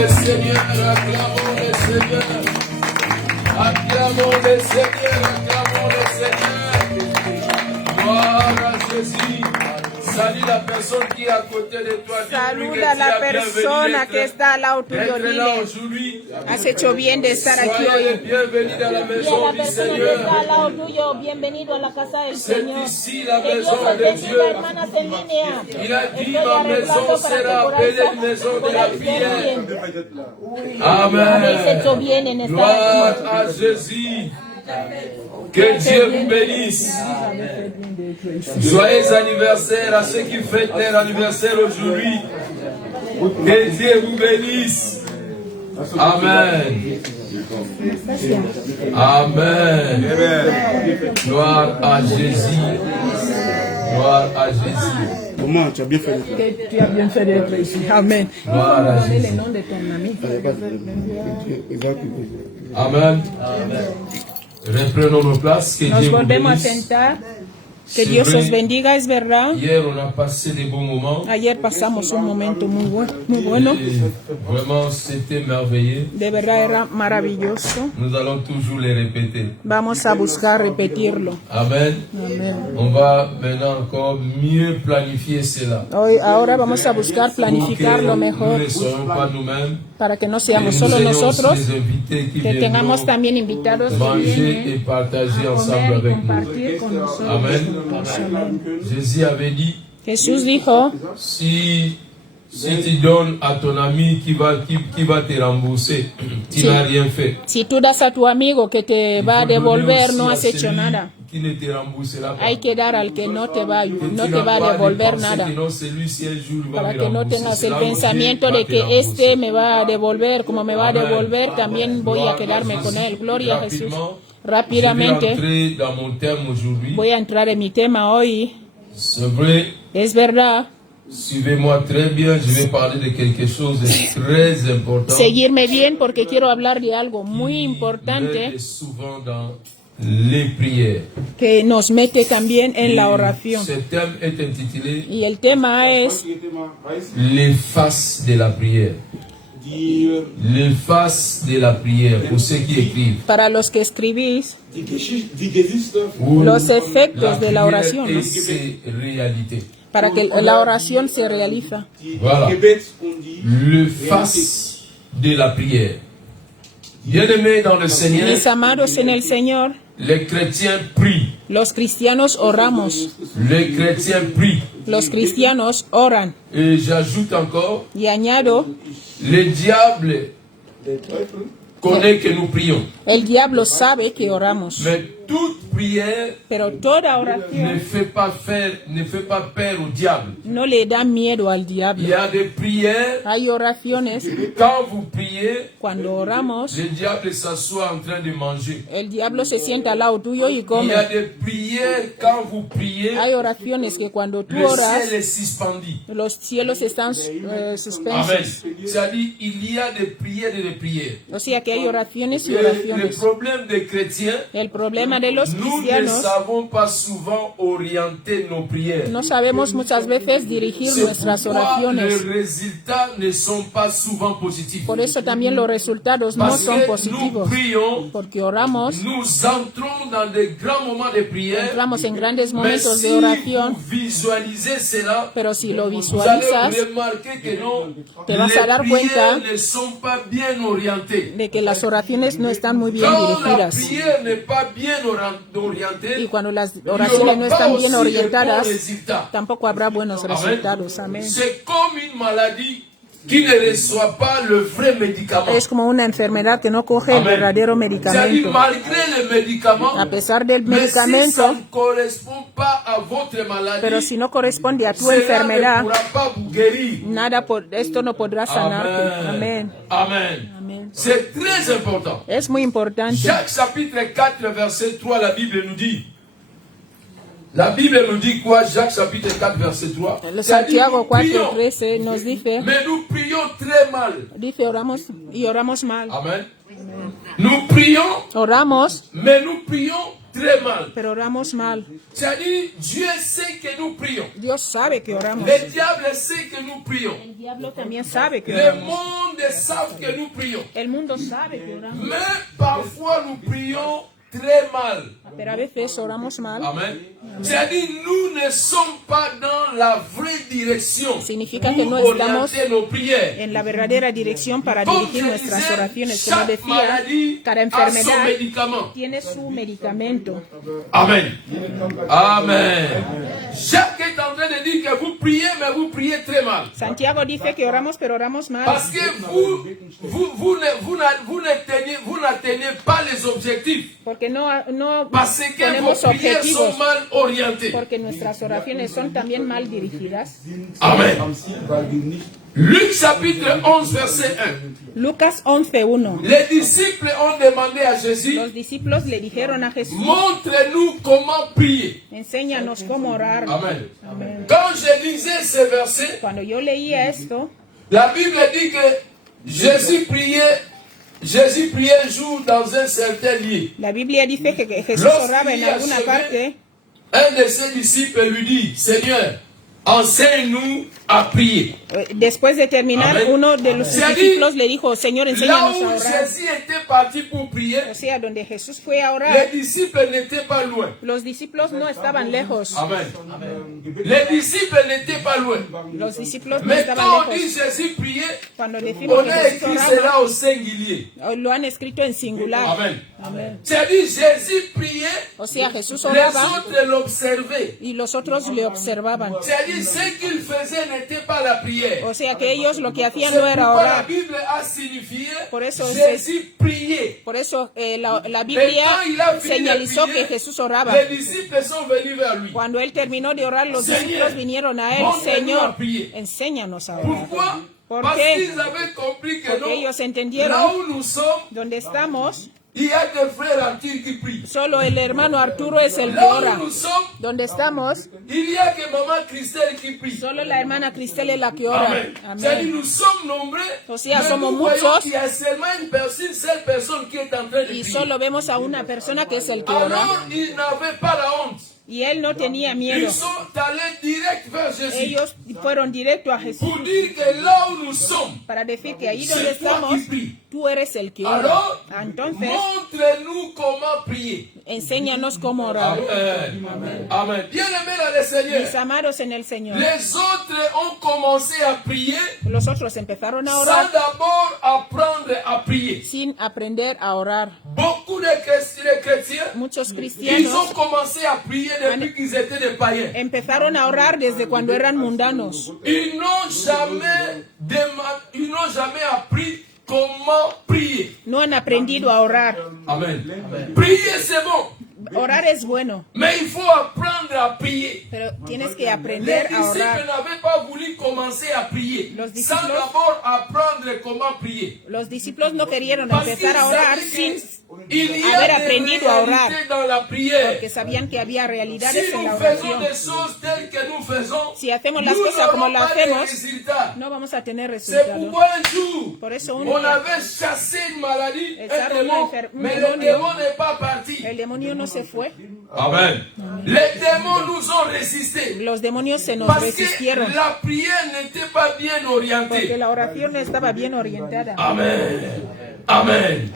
le Seigneur, acclamons le Seigneur. Acclamons le Seigneur, acclamons le Seigneur. Gloire à Jésus. Salue la personne qui est à côté de toi. Saluda a la persona que está al lado tuyo. Dile, has hecho bien de estar aquí hoy. Bienvenue dans la maison du Seigneur. Está al lado tuyo, bienvenido a la casa del C'est Señor. ici la Que Dios maison os de bendiga, Dieu. hermanas en línea. Il a dit, Estoy ma arreglando maison para sera que appelée une maison de la podáis prière. bien. Habéis Amen. hecho bien en estar Gloire aquí. à Jésus. Que Dieu vous bénisse. Joyeux anniversaire à ceux qui fêtent leur anniversaire aujourd'hui. Que Dieu vous bénisse. Amen. Amen. Gloire à Jésus. Gloire à Jésus. Comment tu as bien fait d'être là? Que tu as bien fait d'être ici. Amen. Gloire à Quel est Jésus. le nom de ton ami? Amen. Reprenons nos places. Que Nos Dieu vous volvemos a bénisse. sentar. Que Dios os bendiga, es verdad. Hier, on a passé des bons moments. Ayer pasamos un momento muy bueno. Et vraiment, c'était merveilleux. De verdad era maravilloso. Nous allons toujours les répéter. Vamos a buscar repetirlo. Amen. Amén. On va maintenant encore mieux planifier cela. Ahora vamos a buscar Pour que planificarlo nous mejor ne soyons pas nous-mêmes. para que no Et seamos nous solo ayons nosotros, aussi des invités qui que tengamos viennent también invitados que manger et vienen partager a ensemble comer y avec nous. compartir con nosotros. Amen. Amén. Jésus avait dit, Jesús dijo, si tu donnes à ton ami qui va te rembourser, tu Sí. n'as rien fait. si tú das a tu amigo que te va a Il faut donner devolver, aussi no à has hecho celui nada. qui ne te remboursera pas. Hay que dar al que no te va, Que no tu te n'as va a pas devolver de pensée nada. que non, celui-ci un jour va Para me que no rembourser. tengas el Cela, mon pensamiento Dieu de va te que rembourser. este me va a devolver, como me va a Amen. devolver, también voy a Gloire quedarme à con Jésus. él. Gloria a Jesús. Rapidement, je vais Rápidamente entrer dans mon thème aujourd'hui. voy a entrar en mi tema hoy. C'est vrai, Es verdad, suivez-moi très bien, je vais parler de quelque chose de très important. seguirme bien porque quiero hablar de algo muy qui importante m'aide souvent dans les prières. que nos mete también en la oración. Ce thème est intitulé Y el tema es Les faces de la prière. Les faces de la prière, pour ceux qui écrivent. para los que escribís Où los efectos de la prière oración, et ¿no? ses réalités. para que la oración se realiza. Voilà. Le face de la prière. Bien-aimés dans le Seigneur, Mis amados en el Señor, les chrétiens prient. los cristianos oramos, Les chrétiens prient. los cristianos oran. Et j'ajoute encore, Y añado, le diable connaît que nous prions. el diablo sabe que oramos, Mais toute prière pero toda ne oración fait pas peur au diable. no le da miedo al Il y diablo. a des prières, Hay oraciones, quand vous priez, cuando oramos, le diable s'assoit en train de manger. el diablo se sienta al lado tuyo y Il y come. a des prières, quand vous priez, Hay oraciones que cuando tú le oras, ciel est suspendu. los cielos están Amen. suspensos. C'est-à-dire, il y a des prières et des prières. O sea que hay oraciones y Le oraciones. problème des chrétiens, El problema de los nous ne cristianos, savons pas souvent orienter nos prières. no sabemos muchas veces dirigir C'est nuestras pourquoi les oraciones. résultats ne sont pas souvent positifs. Por eso también los resultados no Parce son que nous positivos. prions, Porque oramos, nous entrons dans des grands moments de prière. entramos en grandes Mais momentos si de oración, vous visualisez cela, pero si lo vous allez visualizas, remarquer que non, te vas a dar les cuenta prières ne sont pas bien orientées. de que las oraciones no están muy bien Quand la dirigidas. prière n'est pas bien orientée, Y cuando las il n'y oraciones aura no pas están aussi bien de bons orientadas, résultats. tampoco habrá buenos Amen. resultados. Amén. C'est comme une maladie qui ne reçoit pas le vrai médicament. Es como una enfermedad que no coge el Amen. verdadero C'est-à-dire, medicamento. malgré le médicament, A pesar del mais si ça medicamento, ne correspond pas à votre maladie, pero si no corresponde a tu cela ne enfermedad, pourra pas vous guérir. esto no podrá sanarte. Amen. Amén. Amen. Amén. C'est très important. Es muy importante. Jacques chapitre 4, verset 3, la Bible nous dit. La Bible nous dit quoi? Jacques chapitre 4, verset 3. El C'est-à-dire, Santiago nous prions, 4:13 nos dice, mais nous prions très mal. oramos y oramos mal. Amen. Nous prions, Oramos, mais nous prions très mal. pero oramos mal. C'est-à-dire, Dieu sait que nous prions. Dios sabe que oramos. Le diable sait que nous prions. El diablo también sabe que Le oramos. monde savent que nous prions. El mundo sabe que oramos. Mais parfois nous prions très mal. Pero a veces oramos mal. Amen. C'est-à-dire, nous ne sommes pas dans la vraie direction Significa pour que no estamos orienter nos prières. en la verdadera dirección para Comme dirigir je nuestras disais, oraciones. Como chaque decía, maladie cada a son enfermedad médicament. tiene su medicamento. Amen. Amen. Jacques est en train de dire que vous priez, mais vous priez très mal. Santiago dice que oramos, pero oramos mal. Parce que vous n'atteignez pas les objectifs. Porque no Parce que vos ponemos prières sont objetivos. mal orientées. Porque nuestras oraciones son también mal dirigidas. Amen. Luc chapitre 11, verset 1. Lucas 11:1. Les disciples ont demandé à Jésus, Los discípulos le dijeron a Jesús, montre-nous comment prier. enséñanos cómo orar. Amen. Amén. Quand je lisais ce verset, Cuando yo leía esto, la Bible dit que Jésus priait un jour dans un certain lieu. la Biblia dice que Jesús oraba en alguna parte. Un de ses disciples lui dit, Seigneur, enseigne-nous à prier. Después de terminar, Amén. uno de los Se ha discípulos le dijo, Señor, Là enséñanos où a orar. Jésus était parti pour prier, O sea, donde Jesús fue a orar, les disciples n'étaient pas loin. los discípulos no estaban lejos. Amen. Les disciples n'étaient pas loin. Los discípulos no Mais estaban quand on dit lejos. Jésus priait, Cuando decimos on que a Jesús écrit oraba, cela au singulier. lo han escrito en singular. Amen. Amén. C'est-à-dire Jésus priait, O sea, Jesús les oraba autres l'observaient. y los otros le observaban. C'est-à-dire ce qu'il faisait n'était pas la prière. O sea, que ellos lo que hacían C'est no era pourquoi la orar. Bible a signifié Por eso Jésus priait. Por eso la Mais Biblia quand il a fini de señalizó que prier, Jesús oraba. les disciples sont venus vers lui. Cuando él terminó de orar, los Señor, discípulos vinieron a él, montre-nous a Señor, prier. enséñanos a orar. Pourquoi? ¿Por Parce qué? qu'ils avaient compris que Porque non, ellos là entendieron, où nous sommes, donde estamos, il y a des frères Arthur qui prient. solo el hermano Arturo es el que Là où ora. nous sommes, Donde estamos, il y a que maman Christelle qui prie. solo la hermana Cristel es la que ora. Amen. C'est-à-dire Amén. nous sommes nombreux, O sea, mais somos nous voyons muchos. qu'il y a seulement une seule personne qui est en train de Y prier. solo vemos a una persona que es el que ora. Alors, ils n'avaient pas la honte. Y él no tenía miedo. Ils sont allés direct vers Jésus Ellos fueron directo a Jesús pour dire que là où nous sommes, para decir que ahí donde c'est toi estamos, qui pries. tú eres el que ora. Alors, Entonces, montre-nous comment prier. enséñanos cómo orar. Amen. Amen. Bien-aimés dans le Seigneur, Mis amados en el Señor. les autres ont commencé à prier Los otros empezaron a sans orar d'abord apprendre à prier. sin aprender a orar. Beaucoup de chrétiens, Muchos ils ont cristianos commencé à prier depuis qu'ils étaient des païens. empezaron a orar desde cuando eran mundanos. Ils n'ont jamais appris comment prier. No han aprendido a orar. Amen. Prier, c'est bon, Orar es bueno, mais il faut apprendre à prier. pero tienes que Les aprender a disciples orar. n'avaient pas voulu commencer à prier Los sans discípulos- d'abord apprendre comment prier. Los discípulos no querían Parce qu'ils empezar a orar savaient sin qu'il y haber a des aprendido a orar. réalités dans la prière. porque sabían que había Si realidades en la nous faisons oración. des choses telles que nous faisons, Si hacemos las nous cosas como n'aurons las pas de hacemos, résultats. no vamos a tener C'est resultados. pourquoi un jour, Por eso un on día avait chassé une maladie, un Echaron démon, un mais le demonio. démon n'est pas parti. el demonio no se fue. Amen. Les démons nous ont résisté. Los demonios se nos Parce resistieron que la prière n'était pas bien porque orientée. la oración no estaba bien orientada. Amen. Amen.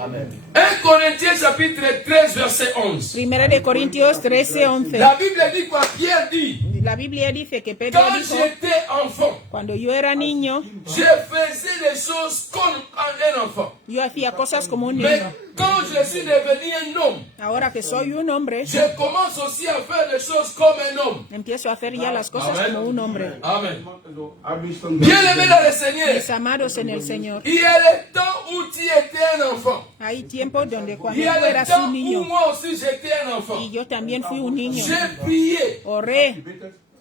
1 Corinthiens chapitre 13 verset 11. Primera de Corintios 13:11. La Bible dit quoi? Pierre dit, La Biblia dice que Pedro quand dijo, j'étais enfant, cuando yo era niño, je faisais des choses comme un enfant. yo hacía cosas como un Mais niño. quand je suis devenu un homme, Ahora que soy un hombre, je commence aussi à faire des choses comme un homme. empiezo a hacer ya las cosas Amen. como un hombre. Amen. Bien-aimé dans le Seigneur, Mis amados en el Señor, il y a le temps où tu étais un enfant. hay tiempos donde Il cuando y a tú le eras temps un où niño, moi aussi j'étais un enfant. y yo también fui un niño, J'ai prié, oré,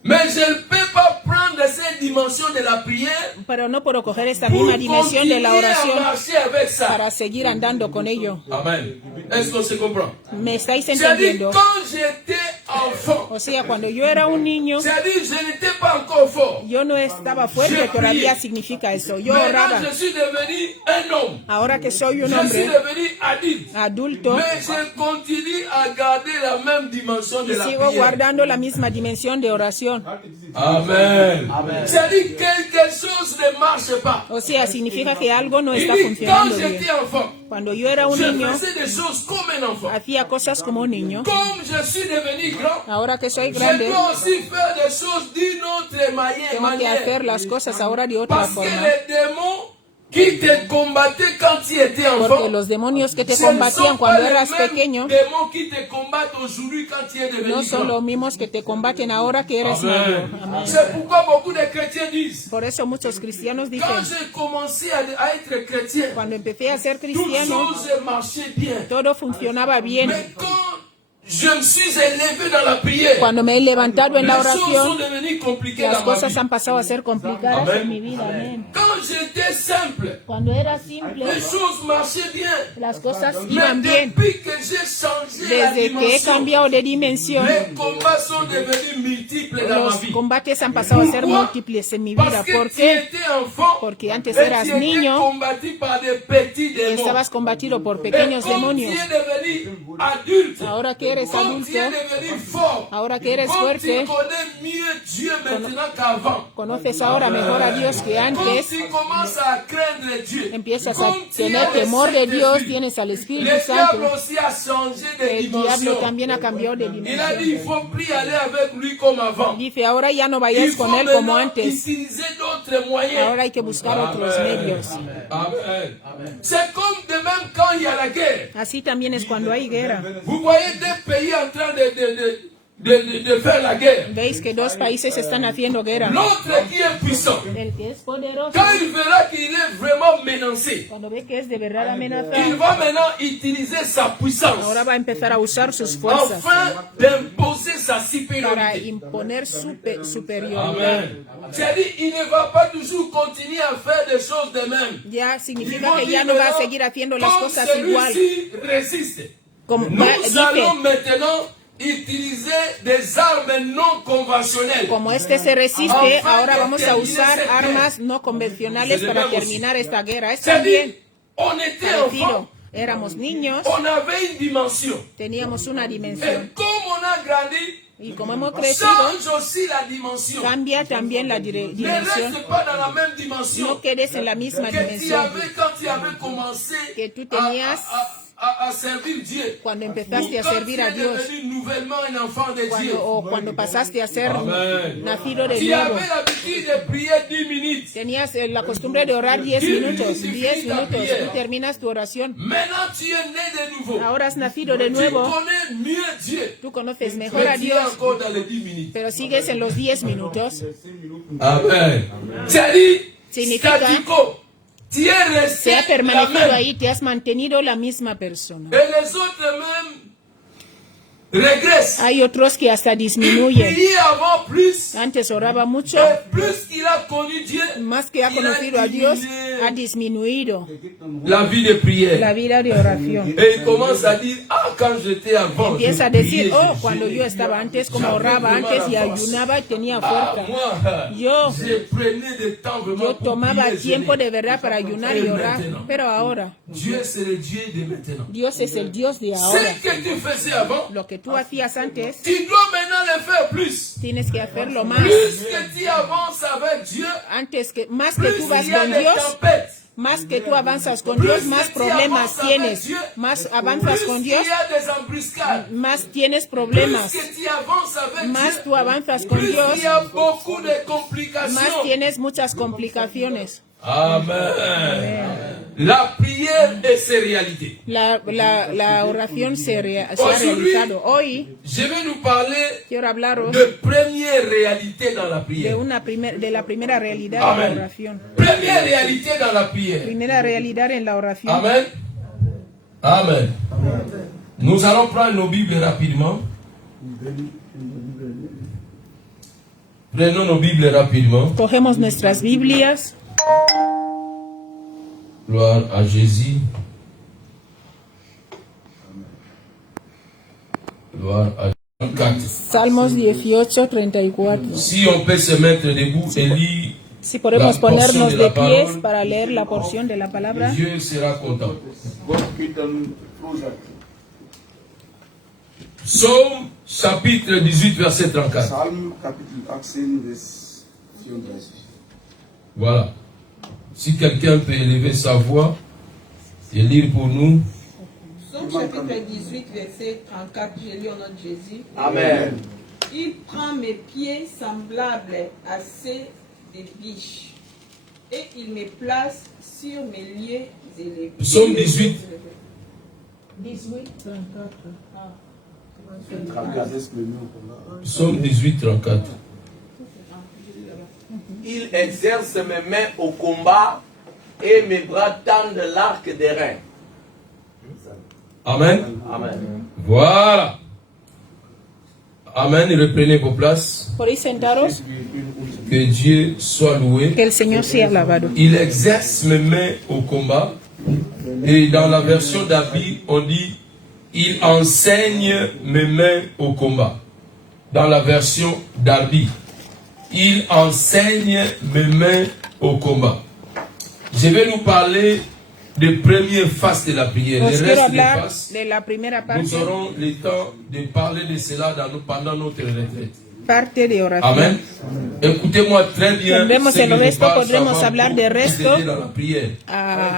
mais je ne peux pas prendre cette dimension de la prière pero no puedo coger esta pour misma dimensión de continuer la à oración marcher avec ça. para seguir andando con ello. Amen. Est-ce qu'on se comprend? ¿Me estáis J'ai dit, entendiendo? quand j'étais enfant, O sea, cuando yo era un niño, c'est-à-dire je n'étais pas encore fort. yo no estaba fuerte, todavía significa eso. Yo oraba. Maintenant, je suis devenu un homme. Ahora que soy un Je suis hombre devenu adulte. adulto, Mais je continue à garder la même dimension de la sigo prière. guardando la misma dimensión de oración. Amen. C'est-à-dire quelque chose ne marche pas. O sea, significa que algo no Il está dit, quand funcionando bien. j'étais enfant, Cuando yo era un je niño, faisais des choses comme un enfant. hacía cosas como un niño. Comme je suis devenu grand, Ahora que soy je grande, dois aussi faire des choses d'une autre tengo que hacer las cosas ahora de otra Parce que forma. les démons qui te combattaient quand tu étais enfant, Porque los demonios que te ce ne combatían sont cuando pas les eras mêmes pequeño démons qui te combattent aujourd'hui quand tu es devenu no son los grand. mismos que te combaten ahora que eres mayor. Amén. C'est pourquoi beaucoup de chrétiens disent, Por eso muchos cristianos quand dicen, j'ai commencé à être chrétien, cuando empecé a ser toutes cristiano, choses marchaient bien. todo funcionaba bien. Mais quand je me suis élevé dans la prière, Cuando me he levantado en les la choses sont oración, devenues compliquées las dans ma cosas vie. han pasado a ser complicadas Amén. en mi vida. Amén. Quand j'étais simple, Cuando era simple, les choses marchaient bien. Las cosas Mais iban bien. depuis que j'ai changé la Desde que he dimension, cambiado de dimensión, les combats sont devenus multiples dans ma los vie. combates han pasado a ser Pourquoi? múltiples en mi vida. Parce que ¿Por tu qué? étais enfant, Porque antes et eras tu étais niño combattu par des petits y démons. estabas combatido por Et pequeños comme demonios. tu es devenu adulte, Ahora que eres comme tu es adulto, devenu fort, ahora que eres comme fuerte, tu connais mieux Dieu maintenant qu'avant, conoces ahora mejor a Dios que comme antes, tu commences à craindre Dieu, empiezas a comme tu tener as le temor de Dios, Saint-Esprit, tienes al Espíritu le diable Santo. aussi a changé de El diablo dimension. también ha cambiado de Il a dit, dimensión. il faut plus aller avec lui comme avant. Dice, ahora ya no Il vayas faut con él como maintenant antes, utiliser d'autres moyens. ahora hay que buscar otros medios. Amen. C'est comme de même quand il y a la guerre. Así también es cuando hay guerra. Vous voyez des pays en train de faire la guerre. Veis que dos países están haciendo guerra. L'autre qui est puissant, El que es poderoso, quand il verra qu'il est vraiment menacé, cuando ve que es de verdad il amenazado, va maintenant utiliser sa puissance ahora va a empezar a usar sus fuerzas afin d'imposer sa para supériorité. imponer su superioridad. Amen. C'est-à-dire, il ne va pas toujours continuer à faire des choses de même. Ya Ils significa vont que dire ya no va a maintenant, seguir haciendo las comme cosas igual. celui-ci résiste, Como, nous allons dice, maintenant utiliser des armes non conventionnelles. como este se resiste, ahora vamos a usar armas no convencionales para terminar esta guerra. Es también C'est-à-dire, on était parecido. enfant, Éramos niños, on avait une dimension. teníamos una Et dimensión. comme on a grandi, Y como hemos crecido, change aussi la dimension. cambia también la Ne dimensión. reste pas dans la même dimension No quedes en la misma que tu dimensión avais quand tu avais commencé que tú tenías à servir Dieu. cuando empezaste a Ou quand servir a tu es Dios, devenu nouvellement un enfant de Dieu. cuando pasaste a ser Amen. nacido de Tu nuevo. avais l'habitude de prier 10 minutes. Tenías la costumbre de orar 10 minutos, 10 minutos, tú terminas tu oración. Maintenant, tu es né de nouveau. Ahora has nacido de Tu nuevo, connais mieux Dieu. tú conoces mejor a Mais tu es Dios, encore dans les 10 minutes. pero sigues en los 10 minutos. Amen. C'est-à-dire, Significa- statu quo. Tu es Se resté ha la permanecido même. ahí, te has mantenido la misma persona. Et les autres même régressent. Hay otros que hasta Il disminuyen. priait avant plus. Antes oraba mucho, Et plus qu'il a connu Dieu, más que ha il a conocido a Dios, diminué ha disminuido la vie de prière. la vida de oración. Et il commence à dire, ah, quand j'étais avant, je Empieza a decir, priais, oh, je cuando jeûnais. yo estaba antes, como oraba antes y ayunaba y tenía Ah, fuerza. moi, Yo, je prenais des temps vraiment yo pour tomaba prier, tiempo jeûner. de verdad para ayunar y orar, pero ahora, Dieu, c'est le Dieu de maintenant. Dios es el Dios de ahora. Ce que tu faisais avant, Lo que tú hacías antes, tu dois maintenant le faire plus. tienes que hacerlo más. Plus que tu avances avec Dieu, Antes que, más que plus tú vas il y a con des Dios, tempêtes. más que tú avanzas con Dios, más problemas tienes. Más avanzas Plus con il Dios, y a des embuscades. más tienes Plus problemas. que tu avances avec Más Dieu, tú avanzas con plus Dios, il y a beaucoup de más complications. tienes muchas complicaciones. Amen. La prière et ses réalités. La oración se ha realizado. Hoy Je vais nous parler quiero hablaros de première réalité dans la de, prière. de la primera realidad de la Amen. oración. Première réalité dans la prière. Primera realidad en la oración. Amen. Amen. Nous allons prendre nos Bibles rapidement. Prenons nos Bibles rapidement. Cogemos nuestras Biblias. Gloire à Jésus. Gloire à Jean 34. Salmos 18, 34. Si on peut se mettre debout et lire, Si podemos la porción ponernos de de la pies parole, para leer la porción de la palabra. Dieu sera content. Psaume chapitre 18, verset 34. Psalm Kapitel 18, Vers 34. Voilà. Si quelqu'un peut élever sa voix et lire pour nous. Psaume chapitre 18, verset 34, je lis au nom de Jésus. Amen. Il prend mes pieds semblables à ceux des biches, et il me place sur mes lieux élevés. Psaume 18. 18, 34. Psaume 18, 34. Il exerce mes mains au combat et mes bras tendent l'arc des reins. Amen. Amen. Voilà. Amen. Reprenez vos places. Podéis sentaros. Que Dieu soit loué. Que el Señor sea alabado. Il exerce mes mains au combat. Et dans la version d'Abi, on dit il enseigne mes mains au combat. Dans la version d'Abi, il enseigne mes mains au combat. Je vais nous parler des premières phases de la prière. Os Le quiero reste des hablar phases, de la primera nous parte, aurons le temps de parler de cela pendant notre retraite. parte de oración. Amen. Écoutez-moi très bien. Tendremos ce que el je resto, parle, ça podremos va hablar vous de resto aider dans la prière.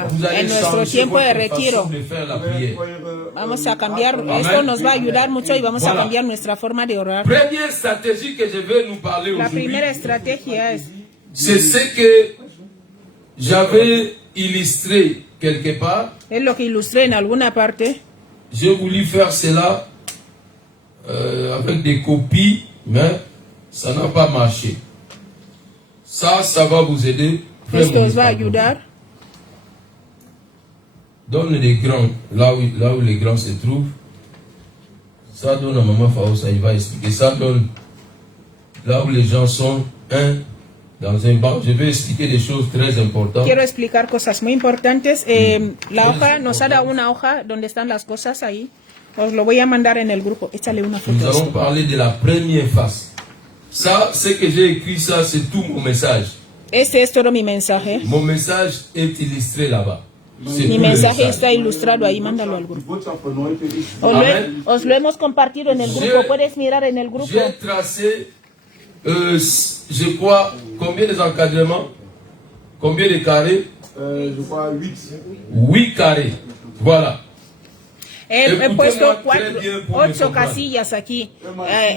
Vous allez en nuestro changer tiempo de votre retiro. façon de faire la prière. Vamos a cambiar, esto nos va a ayudar mucho y vamos a cambiar nuestra forma de orar. Première stratégie que je vais nous parler La aujourd'hui, primera estrategia es, c'est ce que j'avais illustré quelque part. es lo que ilustré en alguna parte. J'ai voulu faire cela avec des copies, mais ça n'a pas marché. Ça va vous aider. Esto os va a ayudar. Donne les grands, là où les grands se trouvent. Ça donne à Maman Faoussa, il va expliquer. Ça donne là où les gens sont, dans un banc. Je vais expliquer des choses très importantes. Quiero explicar cosas muy importantes. La hoja, nos ha dado una hoja donde están las cosas ahí. Os lo voy a mandar en el grupo. Échale una foto. Nous allons parler de la première phase. Ça, ce que j'ai écrit, ça, c'est tout mon message. Este es todo mi mensaje. Mon message est illustré là-bas. C'est Mi tout le mensaje message. está ilustrado ahí, mándalo al grupo. Amen. Os lo hemos compartido en el grupo. Je- Puedes mirar en el grupo. J'ai tracé, je crois, combien d'encadrements? Combien de carrés? Je crois 8. 8 carrés. Voilà. He Écoutez-moi puesto très bien pour me 8 comprendre. casillas aquí.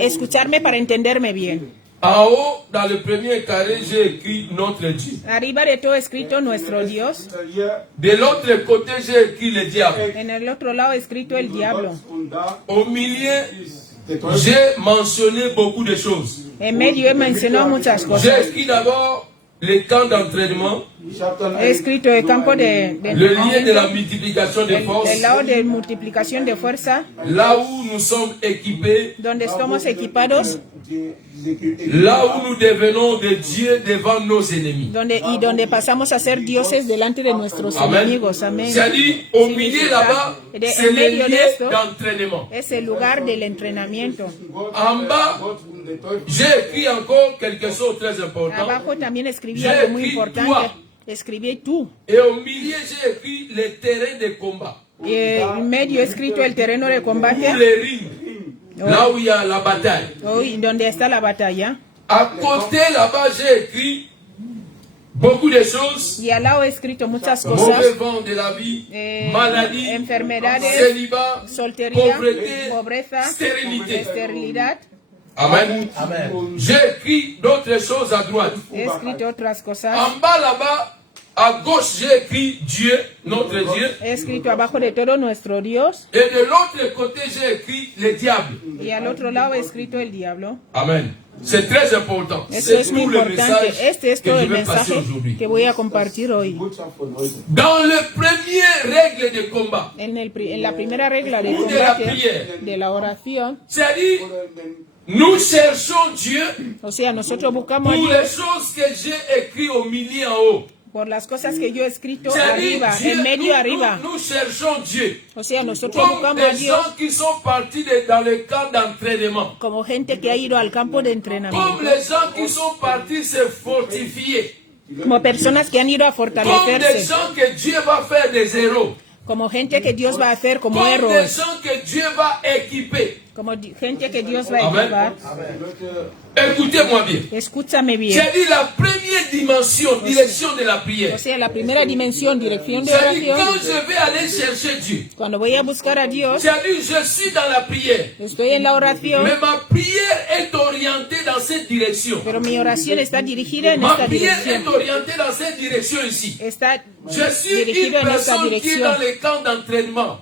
Escucharme para entenderme bien. En haut, dans le premier carré, j'ai écrit notre Dieu. Arriba de todo escrito nuestro Dios. De l'autre côté, j'ai écrit le diable. En el otro lado escrito el diablo. Au milieu, j'ai mentionné beaucoup de choses. En medio he mencionado muchas J'ai cosas. écrit d'abord le camp d'entraînement, He escrito el campo de le lien de la multiplication des el forces, lado de multiplicación de fuerza, là où nous sommes équipés, donde estamos equipados, là où nous devenons des dieux devant nos ennemis. donde pasamos a ser dioses delante de nuestros Amen. enemigos. Amén. C'est-à-dire, au milieu là-bas, c'est En le medio de lien esto d'entraînement. es el lugar del entrenamiento. En bas, j'ai écrit encore quelque chose de très important. Abajo también escribí algo muy importante. Escribí tú. Et au milieu, j'ai écrit les terrains de combat. Y en medio he escrito el terreno de Ou combate, les rings. Là où il y a la bataille. hoy donde está la batalla. À côté là-bas, j'ai écrit beaucoup de choses. Y al lado he escrito muchas Mauvais cosas. vent de la vie, maladie, Enfermedades, célibat, soltería, pauvreté, pobreza, stérilité. esterilidad. Amen. Amen. J'ai écrit d'autres choses à droite. He escrito otras cosas. En bas là-bas, à gauche, j'ai écrit Dieu, notre Dieu. He escrito abajo de todo nuestro Dios. Et de l'autre côté, j'ai écrit le diable. Y al otro lado he escrito el diablo. Amen. C'est très important. Esto C'est es muy tout le importante. message Este es que todo je el vais passer mensaje aujourd'hui. que voy a compartir hoy. Dans le premier règle de combat, En la primera regla de Ou de la combate prière. de la oración, c'est-à-dire, nous cherchons Dieu o sea, nosotros pour buscamos a les Dios choses que j'ai écrites au milieu en haut. por las cosas que yo he escrito C'est-à-dire, arriba, Dieu, en medio nous, arriba. nous cherchons Dieu O sea, nosotros comme buscamos a des Dios gens qui sont partis dans le camp d'entraînement, como gente que ha ido al campo de comme entrenamiento, les gens qui sont partis se fortifier, como personas que han ido a comme des fortalecerse, gens que Dieu va faire des héros, como gente que Dios va a hacer como comme des héroes, gens que Dieu va équiper. como gente que Dios va a Amen. equipar. Écoutez-moi bien. Escúchame bien. J'ai dit la première dimension, direction de la O prière. sea, la primera dimensión, dirección de J'ai dit quand oración, je vais aller chercher Dieu, cuando voy a buscar a Dios, j'ai dit je suis dans la prière, estoy en la oración, mais ma prière est orientée dans cette direction. pero mi oración está dirigida en Ma esta prière est dirección. orientée dans cette direction ici. Está Je suis une dirigida en esta personne qui est dirección. dans les camps d'entraînement.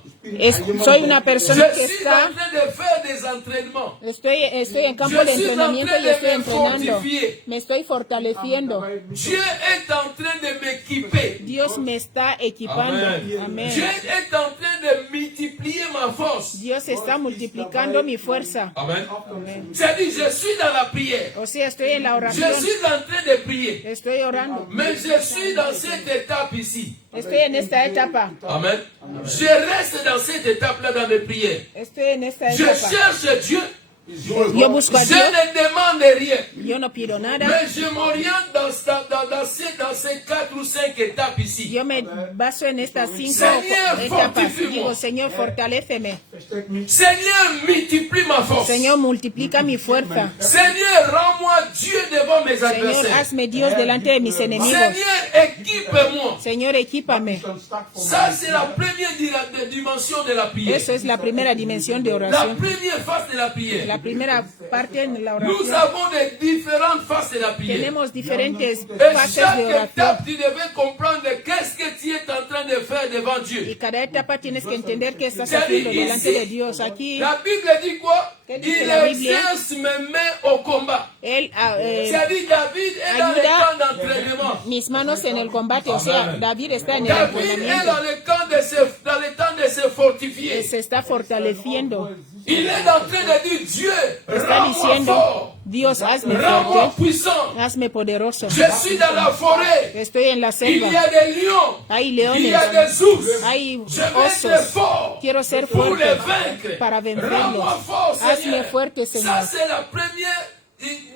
Soy una Je persona que suis en está, train de faire des entraînements. estoy en campo Yo de estoy entrenamiento en train y de estoy me entrenando. fortifier. Me estoy fortaleciendo. Dieu est en train de m'équiper. Dios me está equipando. Amen. Amén. Dieu est en train de multiplier ma force. Dios está multiplicando mi fuerza. Amen. C'est-à-dire, je suis dans la prière. O sea, estoy en la Je oración. suis en train de prier. Estoy orando. Mais je suis dans cette étape ici. Estoy en esta etapa. Amen. Je reste dans cette étape-là dans mes prières. Estoy en esta Je etapa. cherche Dieu. Yo busco a Je Dios. ne demande rien. Yo no pido nada. Mais je m'oriente dans ces 4 ou 5 étapes ici. Yo me baso en estas 5 Señor, etapas. fortifícame. Digo, Señor, fortaléceme. Seigneur, multiplie ma force. Señor, multiplica mi fuerza. Seigneur, rends-moi Dieu devant mes Señor, adversaires. hazme Dios delante de mis enemigos. Seigneur, équipe-moi. Señor, equípame. Ça, c'est la première dimension de la prière. Eso es la primera dimensión de La oración. première phase de la prière. La primera parte en la Nous oración. avons des différentes phases de la prière. Tenemos diferentes Et fases chaque de oración. étape, tu devais comprendre qu'est-ce que tu es en train de faire devant Y Dieu. cada etapa tienes que entender qué estás haciendo delante de Dios. Aquí, La Bible dit quoi? ¿Qué Il dice la Biblia? exerce mes mains au combat. él, C'est-à-dire David est dans le ayuda camp d'entraînement. mis manos en el combate. O sea, David está en el David est entrenamiento. dans le camp dans le temps de se fortifier. Se está fortaleciendo. Il est en train de dire Dieu, Está rends-moi diciendo, fort, Dios, hazme rends-moi fuerte, puissant. hazme poderoso. Je suis dans la forêt. Estoy en la Il selva. y a des lions. Hay Il y a leones. des ours. Hay Je veux être osos. fort Quiero ser pour fuerte les vaincre. para vencerlos. Rends-moi fort, Hazme Seigneur. fuerte, Ça, Señor. c'est la première,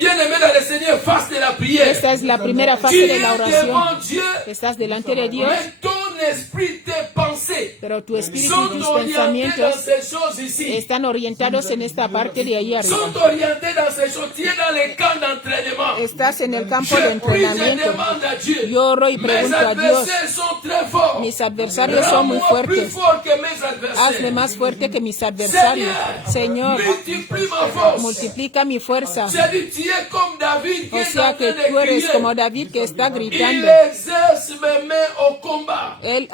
bien-aimé dans le Seigneur, face de la prière. Esta es la primera Tu fase es de la devant oración. Dieu, Estás delante de Dios, mais ton esprit, tes pensées pero tu espíritu y sont tus orientées dans pensamientos ces choses ici. están orientados en esta parte de ahí arriba. Sont orientés dans ces choses. Tu es dans les camps d'entraînement. Estás en el campo de Je prie, je entrenamiento. demande à Dieu. Yo oro y Mes pregunto a Dios. adversaires sont très forts. Mis adversarios son muy Rends-moi plus fuertes. fort que mes adversaires. Hazme más fuerte que mis adversarios. Señor, multiplie ma force. multiplica mi fuerza. C'est-à-dire, tu es comme David qui O est en sea train que de tú eres crier. como David que está Il gritando. exerce mes mains au combat. Él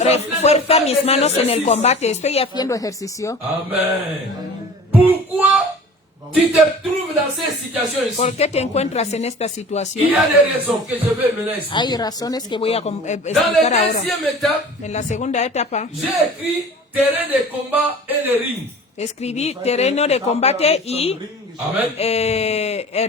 refuerza mis manos en el combate. Estoy haciendo ejercicio. Amen. Pourquoi tu te trouves dans cette situation ici? ¿Por qué te encuentras en esta Il situación? y a des raisons que je vais maintenant expliquer. Hay razones que voy a Dans la explicar ahora. deuxième étape, En la segunda etapa, j'ai écrit terrain de combat et de ring. escribí terreno de combate y Amen.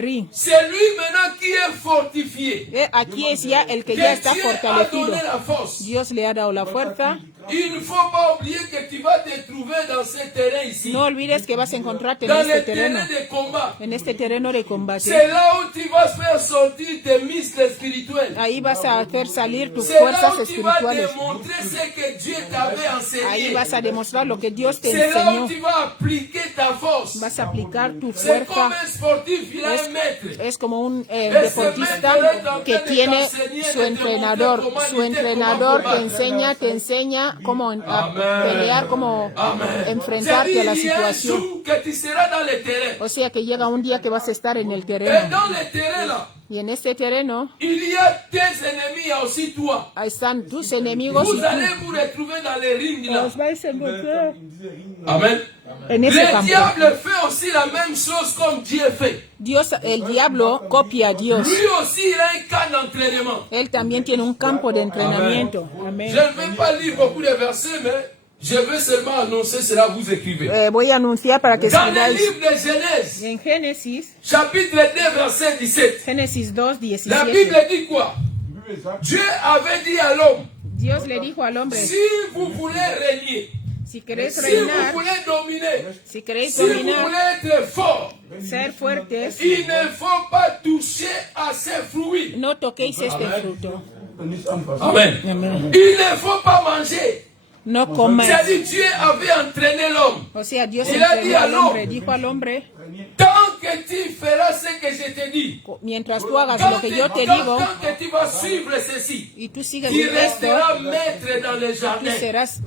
ring. C'est lui maintenant qui est fortifié. Aquí es ya el que Que ya está Dieu a fortalecido. donné la force. Dios le ha dado la fuerza. Il ne faut pas oublier que tu vas te trouver dans ce terrain ici. No olvides que vas a encontrarte en Dans este le terrain terreno. de combat. En este terreno de combate. C'est là où tu vas faire sortir tes muscles spirituels. Ahí vas a hacer salir tus C'est là fuerzas où tu vas espirituales. démontrer ce que Dieu t'avait Ahí enseigné. vas a demostrar lo que Dios te C'est là enseñó. où tu vas appliquer ta force. Vas a aplicar tu C'est comme fuerza. un sportif, il a un maître. Es como un deportista que tiene su entrenador. Su entrenador te enseña cómo pelear, cómo enfrentarte a la C'est-à-dire, il y a un situación. jour que tu seras dans le terrain. O sea que llega un día que vas a estar en el Et terreno. dans le terrain là, Y en este terreno il y a tes ennemis, il y a aussi toi. ahí están tus enemigos y Vous allez vous retrouver dans les rings là. os vais a encontrar Amen. en ese Le campo. diable fait aussi la même chose comme Dieu fait. Dios, el diablo copia a Dios. Lui aussi, il a un camp d'entraînement. Él también tiene un campo de entrenamiento. Je Amén. ne vais pas lire beaucoup de versets, mais je veux seulement annoncer cela, vous écrivez. Voy a anunciar para que Dans le escribáis. livre de Genèse, En Génesis, chapitre 2, verset 17, Génesis 2, la 17. Bible dit quoi? Dieu avait dit à l'homme, Dios le dijo al hombre, si vous voulez régner, si queréis si vous reinar, voulez dominer, si queréis si vous dominar, voulez être fort, ser fuertes, il ne faut pas toucher à ces fruits. no toquéis este fruto. Amen. Amén. Il ne faut pas manger. No comas. C'est-à-dire Dieu avait entraîné l'homme. O sea, Dios Il a entrenó dit al al hombre, hombre, dijo al hombre, tant que tu feras ce que je te dis, mientras tú hagas lo que yo te digo tant que tu vas suivre ceci, y tú sigues tu esto, resteras maître dans le tú jardin. serás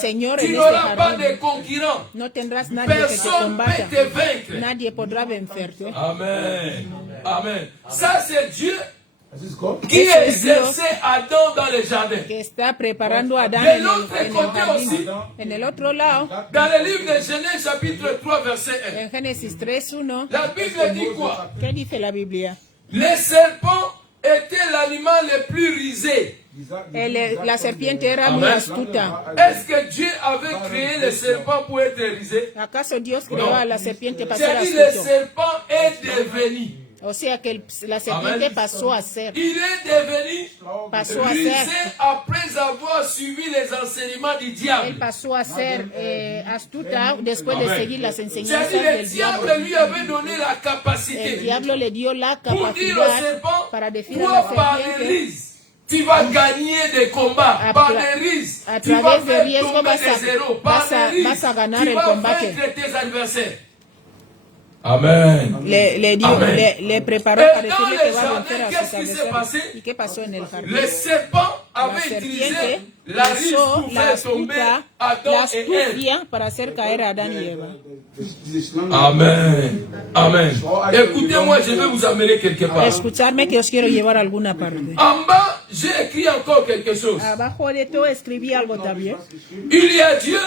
señor Tu en este n'auras pas jardín. de concurrent. No tendrás nadie que te Personne ne combata. peut te vaincre. Nadie podrá vencerte. Amen. Amen. Ça, c'est Dieu qui Ese es exerçait Adam dans le jardin. Que está preparando a Adán De en l'autre el côté jardín. aussi, En el otro lado, dans le livre de Genèse, chapitre 3, verset 1, en Génesis 3:1, la Bible dit quoi? ¿qué dice la Biblia? Les serpents étaient l'animal le plus rusé. La serpiente era muy Amen. astuta. Est-ce que Dieu avait créé le serpent pour être rusé? ¿Acaso Dios creó a la serpiente para ser C'est-à-dire le astuto? serpent est devenu. O sea que la serpiente Amen. pasó a ser. Il est devenu Pasó a rusé ser. après avoir suivi les enseignements du Él diable. pasó a ser astuta después de Amen. seguir las enseñanzas C'est-à-dire le del diable diablo. lui avait donné la El capacité diablo le dio la pour dire au capacidad serpent, para decir a la toi par les serpiente, rises, tu vas gagner des combats. Par les rises, a tu vas través de faire riesgo tomber vas des zéros. Par a les rises, ganar tu el vas combate. vaincre tes adversaires. Amen. Amen. Le preparó Et para dans decirle le que va a jardin, vencer a qu'est-ce sus qui s'est adversarios. passé? ¿Y qué pasó en el jardín? Le serpent La avait utilisé serpiente la ruse usó pour la faire tomber Adam et Ève. astucia para hacer caer a Adán y Eva. Amen. Amen. Écoutez-moi, je vais vous amener quelque part. Escucharme que os quiero llevar a alguna parte. En bas, j'ai écrit encore quelque chose. Abajo de todo escribí algo también. Il y a Dieu,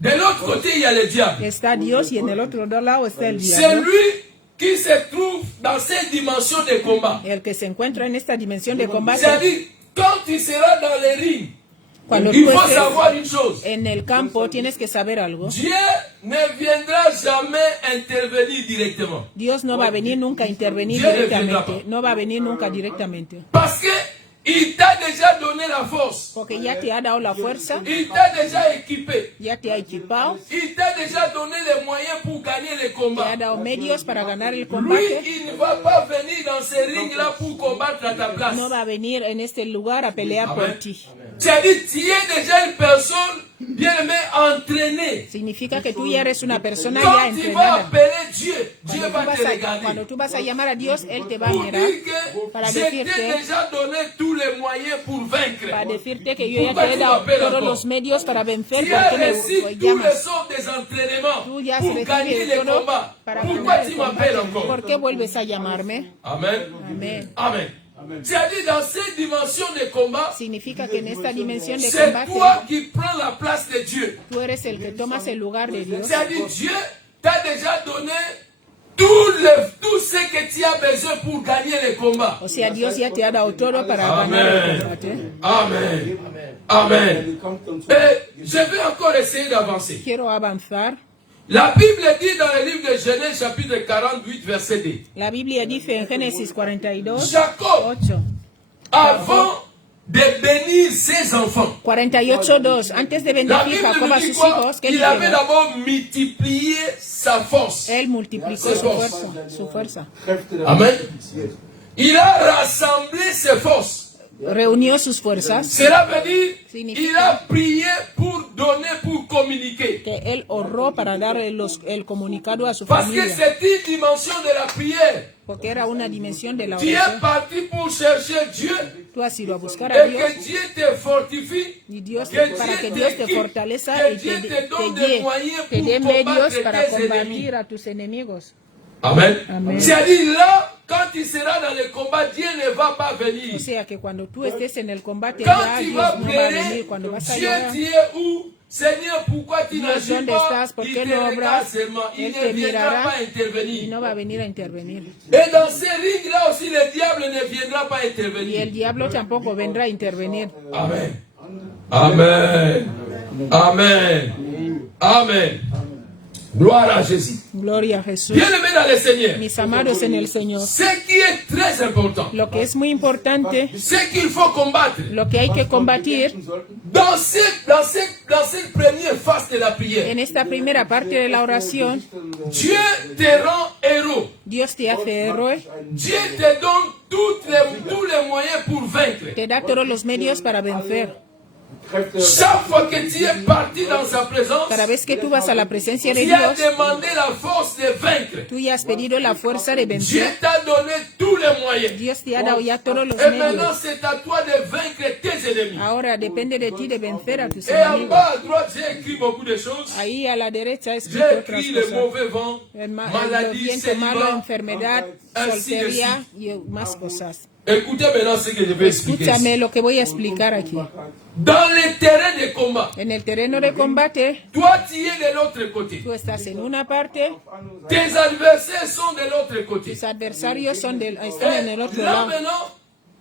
de l'autre côté, il y a le diable. Está Dios y en el otro lado está el C'est diablo. lui qui se trouve dans cette dimension de combat. El que se encuentra en esta dimensión de combate. C'est-à-dire, quand tu seras dans les rings, Cuando il tú faut estés savoir une chose. en el campo tienes que saber algo. Dieu ne viendra jamais intervenir directement. Dios no va a venir nunca a intervenir Dios le directamente. vendrá. No va a venir nunca directamente. Parce que il t'a déjà donné la force. Porque ya te ha dado la fuerza, Il t'a déjà équipé. ya te ha equipado, Il t'a déjà donné les moyens pour gagner les te combats. ha dado medios para ganar el Lui, combate. il ne va pas venir dans ces rings-là pour combattre à ta place. No va a venir en este lugar a pelear por Amen. ti. C'est-à-dire, tu es déjà une personne bien aimée, entraînée. Significa que tú ya eres una persona ya Quand tu vas entrenada. appeler Dieu, Dieu Cuando va tú, te vas a, regarder. cuando tú vas a llamar a Dios, Él te va a Pour mirar dire que para je t'ai decirte, déjà donné tous les moyens pour vaincre. para decirte que yo ya Pourquoi te he tu dado m'appelles todos encore? los medios para vencer. Tu ¿Por as qué me reçu tous les llamas? sortes des entraînements Tú ya has pour gagner recibido les todo combats. para Pourquoi ganar tu el m'appelles combate. encore? ¿Por qué vuelves a llamarme? Amen. Amén. Amen. C'est-à-dire, dans cette dimension de combat, Significa que en esta dimensión de c'est combate, toi qui prends la place de Dieu. tú eres el que tomas el lugar de Dios. C'est-à-dire, Dieu t'a déjà donné tout ce que tu as besoin pour gagner les combats. O sea, Dios ya te ha dado todo para ganar el Amen. combate. Amen. Amen. Et je vais encore essayer d'avancer. Quiero avanzar. La Bible dit dans le livre de Genèse, chapitre 48, verset 2. La Biblia dice en Génesis 42, Jacob, 8. avant de bénir ses enfants, 48:2. Antes de la bendecir Bible Jacob a nous dit sus quoi? hijos, ¿qué Il avait dice? d'abord multiplié sa force. Él multiplicó su fuerza. Amen. Il a rassemblé ses forces. Reunió sus fuerzas, Cela veut dire Significa- il a prié pour donner, pour communiquer. que él ahorró para dar el comunicado a su Parce que familia, c'est une dimension de la prière. porque era una dimensión de la Tu es oración. parti pour chercher Dieu Tú has ido a buscar a et Dios que Dieu te fortifie. y Dios, Que para que Dieu Dios te t'équipe, fortaleza que y Dieu te te donne des moyens te dé pour medios combattre para tes ennemis. combatir a tus enemigos. Amen. Amen. C'est-à-dire là, quand tu seras dans le combat, Dieu ne va pas O venir. sea que cuando tú estés en el combate, Quand ya tu Dios vas no va a pleurer, venir. Cuando vas a Dieu, llorar, tu es où? Seigneur, pourquoi tu Dios, n'agis ¿dónde pas? estás? ¿Por Il qué te no regarde obras? seulement. Il Él ne te viendra mirará pas y intervenir. no va a venir a intervenir. Et dans ces rings-là aussi, le diable ne viendra pas Y intervenir. el diablo tampoco vendrá a intervenir. Amen. Amen. Amen. Amen. Gloire à Jésus. Gloria a Jesús. Bien-aimés dans le Seigneur, Mis amados en el Señor, ce qui est très important, lo que es muy importante, c'est qu'il faut combattre lo que hay que combatir dans cette première phase de la prière. en esta primera parte de la oración, Dieu te rend héros. Dios te hace héroe, Dieu te donne tous les moyens pour vaincre. te da todos los medios para vencer. Chaque fois que tu es parti dans sa présence, Cada vez que tú vas a la presencia de tu as Dios, demandé la force de vaincre. tú ya has pedido la fuerza de Dieu vencer. t'a donné tous les moyens. Dios te ha dado ya todos los Et maintenant, medios. c'est à toi de vaincre tes ennemis. Ahora depende de ti de vencer a tus Et en enemigos. bas à droite, j'ai écrit beaucoup de choses. Ahí a la derecha es J'ai otras écrit le cosas. mauvais vent, El maladie, viento malo, célibat. enfermedad, ainsi de soltería y más cosas. Écoutez maintenant ce que je vais expliquer. Escúchame ici. lo que voy a explicar aquí. Dans les terrains de combat, En el terreno de combate, toi tu es de l'autre côté. tú estás en una parte, Tes adversaires sont de l'autre côté. tus adversarios están en el otro Là lado. maintenant,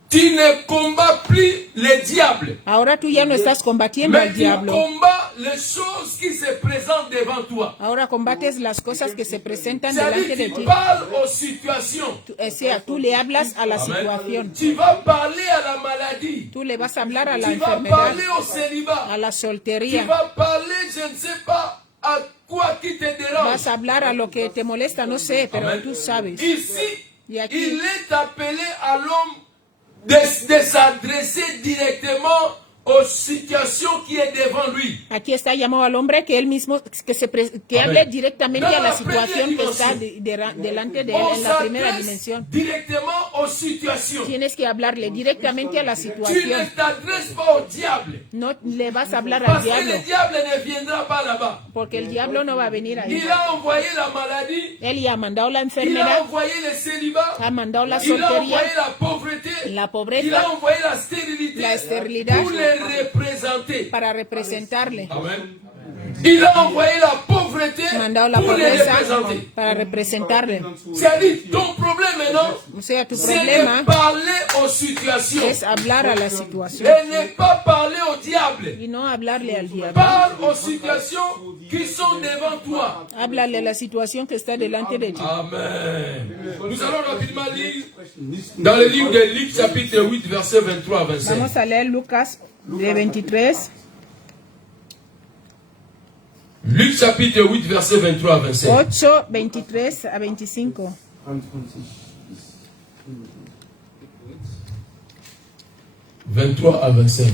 tu ne combats plus les diables. Ahora tú ya no estás combatiendo al Mais tu diablo. combats les choses qui se présentent devant toi. Ahora combates las cosas que se presentan delante de C'est-à-dire, tu ti. parles aux situations. O sea, tú le hablas a la Amen. situación. Tu vas parler à la maladie. Tú le vas a hablar a la Tu vas enfermedad, parler au célibat. a la Tu soltería. vas parler, je ne sais pas, à quoi qui te dérange. Vas a hablar a lo que te molesta, no sé, pero Amen. tú sabes. Ici, Y aquí, il est appelé à l'homme de s'adresser directement aux situations qui est devant lui. aquí está llamado al hombre que él mismo, que Amen. hable directamente a la Dans la première situación que está dimension. delante de él On en la primera s'adresse dimensión. directement aux situations. Tienes que hablarle directamente a la Tu ne situación. t'adresses pas au diable. No le vas a hablar al Parce que diablo, le diable ne viendra pas là-bas. porque el diablo no va a venir ahí. Il a envoyé la maladie, Él ya ha mandado la il a enfermedad, envoyé le célibat, ha mandado la il a soltería, envoyé la pauvreté, la pobreza, il a envoyé la stérilité la esterilidad, pour les représenter. para representarle. Amen. Il a envoyé la pauvreté Mandado la pour les pobreza représenter. para representarle. C'est-à-dire, ton problème maintenant, O sea, tu c'est problema de parler aux situations es hablar a la situación et ne pas parler au diable. y no hablarle al diablo. Parle aux situations qui sont devant toi. Háblale a la situación que está delante de ti. Amen. Nous allons rapidement lire dans le livre de Luc, chapitre 8, verset 23 à 25. Vamos a leer Lucas de 23, Luc, chapitre 8, verset 23 à 25. 8, 23 a 25. 23 à 25.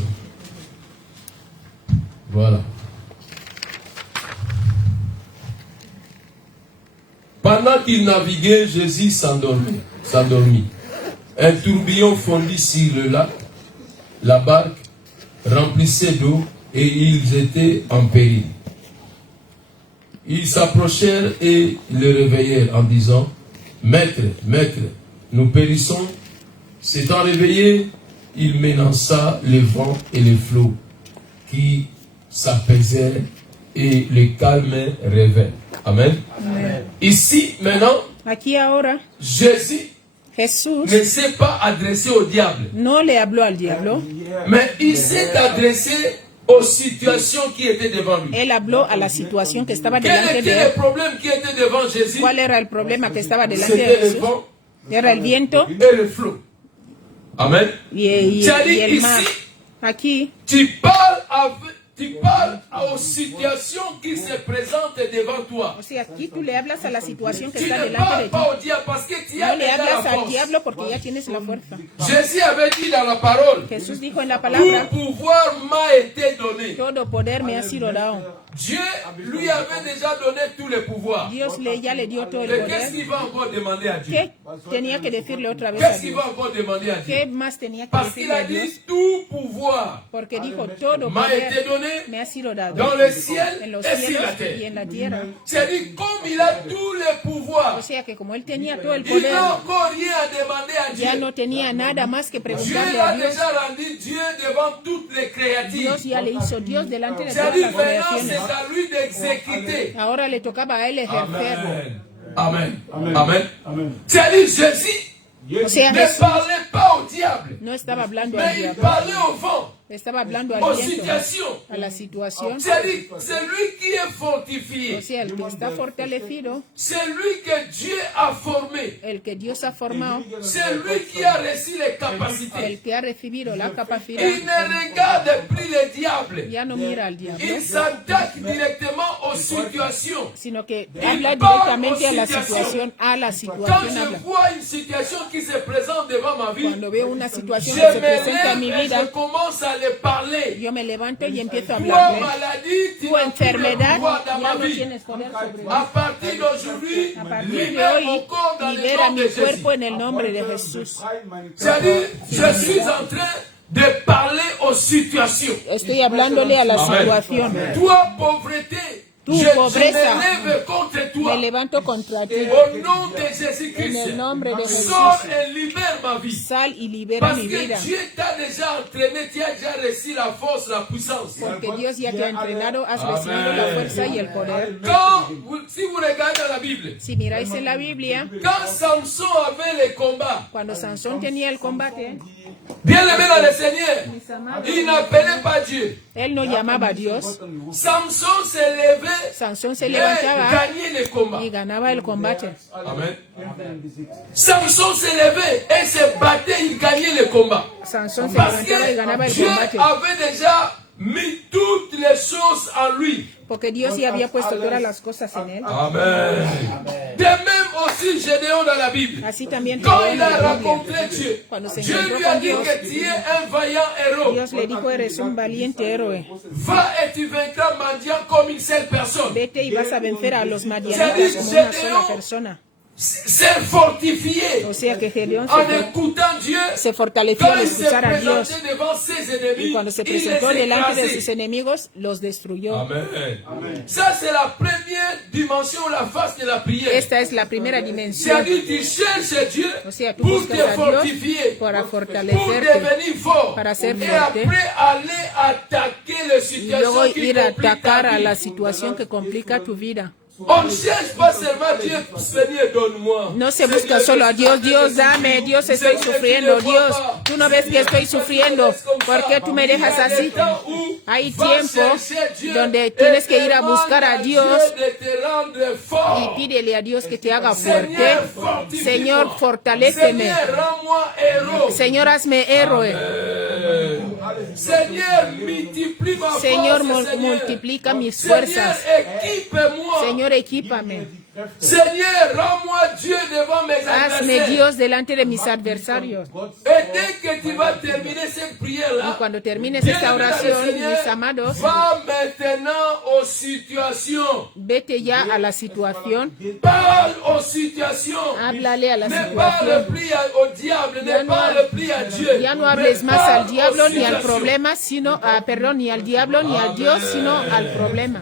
Voilà. Pendant qu'il naviguait, Jésus s'endormit. Un tourbillon fondit sur le lac. La barque remplissait d'eau et ils étaient en péril. Ils s'approchèrent et le réveillèrent en disant, « Maître, maître, nous périssons. » S'étant réveillé, il menaça le vent et les flots qui s'apaisèrent et le calme revint. Amen. Amen. Ici, maintenant, Aquí ahora, Jésus Jesús ne s'est pas adressé au diable, no le habló al diablo, mais il s'est adressé aux situations qui étaient devant lui. él habló a la situación que estaba Quel delante de était él. le problème qui était devant Jésus? ¿Cuál era el problema que estaba delante de C'était le Jesús? vent Era el viento et le flot. Amen. y C'est-à-dire el mar. ici, Aquí tu parles aux situations qui se présentent devant toi. o sea, aquí tú le hablas a la situación que Tu está ne delante de parles ti. pas au diable parce que tu as No le déjà hablas la al force. diablo porque ya tienes la fuerza. Jésus avait dit dans la parole, Jesús dijo en la tout palabra, pouvoir m'a été donné. todo poder me ha sido dado. Dieu lui avait déjà donné tous les pouvoirs. Dios ya le dio todo el Mais qu'est-ce poder. qu'il va encore demander à Dieu? ¿Qué tenía que decirle otra vez a Qu'est-ce qu'il Dios? va encore demander à ¿Qué Dieu? más tenía que Parce qu'il decirle a a Dios? dit tout pouvoir Porque dijo, todo m'a été poder donné me ha sido dado dans le ciel en los et sur cielos la y terre. en la tierra. C'est-à-dire, comme il a tous les pouvoirs, O sea que como él tenía todo el il poder, n'a encore rien à demander à ya Dieu. no tenía nada más que Dieu preguntarle l'a a Dios. déjà rendu Dieu devant toutes les créatures. Dios ya le hizo Dios delante de todas C'est-à-dire, las maintenant, c'est creaciones. à lui d'exécuter. Ahora le tocaba a él ejercerlo. Amen. Amen. Amen. C'est-à-dire, Jésus O sea, ne Jesús parlait pas au diable, no estaba hablando al mais il diablo, parlait au vent. Estaba hablando aux al viento, situations. a la situación. C'est-à-dire, c'est lui qui est O fortifié. sea, el que está fortalecido, C'est lui que Dieu a formé. el que Dios ha formado, C'est lui qui a reçu les capacités. el que ha recibido la capacidad, Il ne regarde plus le diable. ya no mira al diablo, Il s'attaque directement aux situations. sino que habla directamente a la situación, Quand je habla. vois une situation qui se présente devant ma vie, Cuando veo una situación je que se me presenta en mi lève et vida, je commence à les parler. yo me levanto y empiezo a Toi, hablarle. maladie, tu Tu n'as plus de enfermedad pouvoir dans ya ma no vie. tienes poder sobre mí. À partir d'aujourd'hui, A partir de libère hoy, mon corps dans le libera nom mi de Jésus. cuerpo en el nombre de Jesús. C'est-à-dire, je suis en train de parler aux situations. Estoy hablándole a la Amen. situación. Toi, pauvreté, Tu je pobreza, me lève contre Me toi. levanto contra ti. Au nom de En Jésus-Christ, el nombre de Jesús, sors et libère ma vie. sal y libera Parce mi que vida. Dieu t'a déjà entraîné, tu as déjà reçu la force, la puissance. Porque Dios ya te ha entrenado, has recibido la fuerza y el poder. Si vous regardez dans la Bible, Si miráis en la Biblia, quand Samson avait les combats, cuando Sansón tenía el combate, bien aimé dans le Seigneur, il n'appelait pas Dieu. él no llamaba a Dios. Samson s'est levé Sansón se et levantaba gagnait les combats. y ganaba el combate. Amen. Samson s'est levé et se battait, il gagnait les combats. Sansón se Parce levantaba y ganaba que el Dieu combate. avait déjà mis toutes les choses en lui. Porque Dios ya había puesto todas las cosas en él. Amen. De même aussi Gédéon dans la Bible. Así también Quand Gedeón il en a la Biblia. rencontré Dieu, Cuando se Dieu encontró lui a con dit Dios, que tu es un vaillant héros. Dios le dijo, eres un valiente héroe. Va et tu vaincras mendiant comme une seule personne. Vete y vas a vencer a los madianitas como una sola persona. Ser fortifié O sea que Gedeón en écoutant Dieu. se fortaleció Quand al il se escuchar a Dios. présentait devant ses Y ennemis, cuando se il les presentó delante de sus écrasait. enemigos, los destruyó. Amen. Ça, c'est la première dimension, la face de la prière. Esta es la primera dimensión. C'est-à-dire, tu cherches Dieu O sea, tú pour te buscas a Dios fortifier, para pour fortalecerte devenir fort. para ser Et fuerte. après, aller attaquer les y luego situations qui ir a compliquent atacar ta a vie. la situación que complica tu vida. On ne cherche pas seulement Dieu, Seigneur, donne-moi. No se busca solo a Dios, Dios dame, Dios estoy sufriendo, Dios, tú no ves que estoy sufriendo, ¿por qué tú me dejas así? Hay tiempo donde tienes que ir a buscar a Dios y pídele a Dios que te haga fuerte. Señor, fortaléceme. Señor, hazme héroe. Señor, multiplica mis fuerzas. Señor, equípame. Seigneur, rends-moi Dieu devant mes Hazme adversaires. Dios delante de mis adversarios. Et dès que tu vas terminer cette Y prière-là, cuando termines bien esta aimé dans le oración, Seigneur, mis amados, va maintenant aux situations. vete ya a la situación. Parle aux situations. Háblale a la Ne parle situación. plus au diable, ne parle plus à Dieu. Ya no Mais hables más parle al diablo aux ni al situations. problema, sino, perdón, ni al diablo ni al Dios, sino al problema.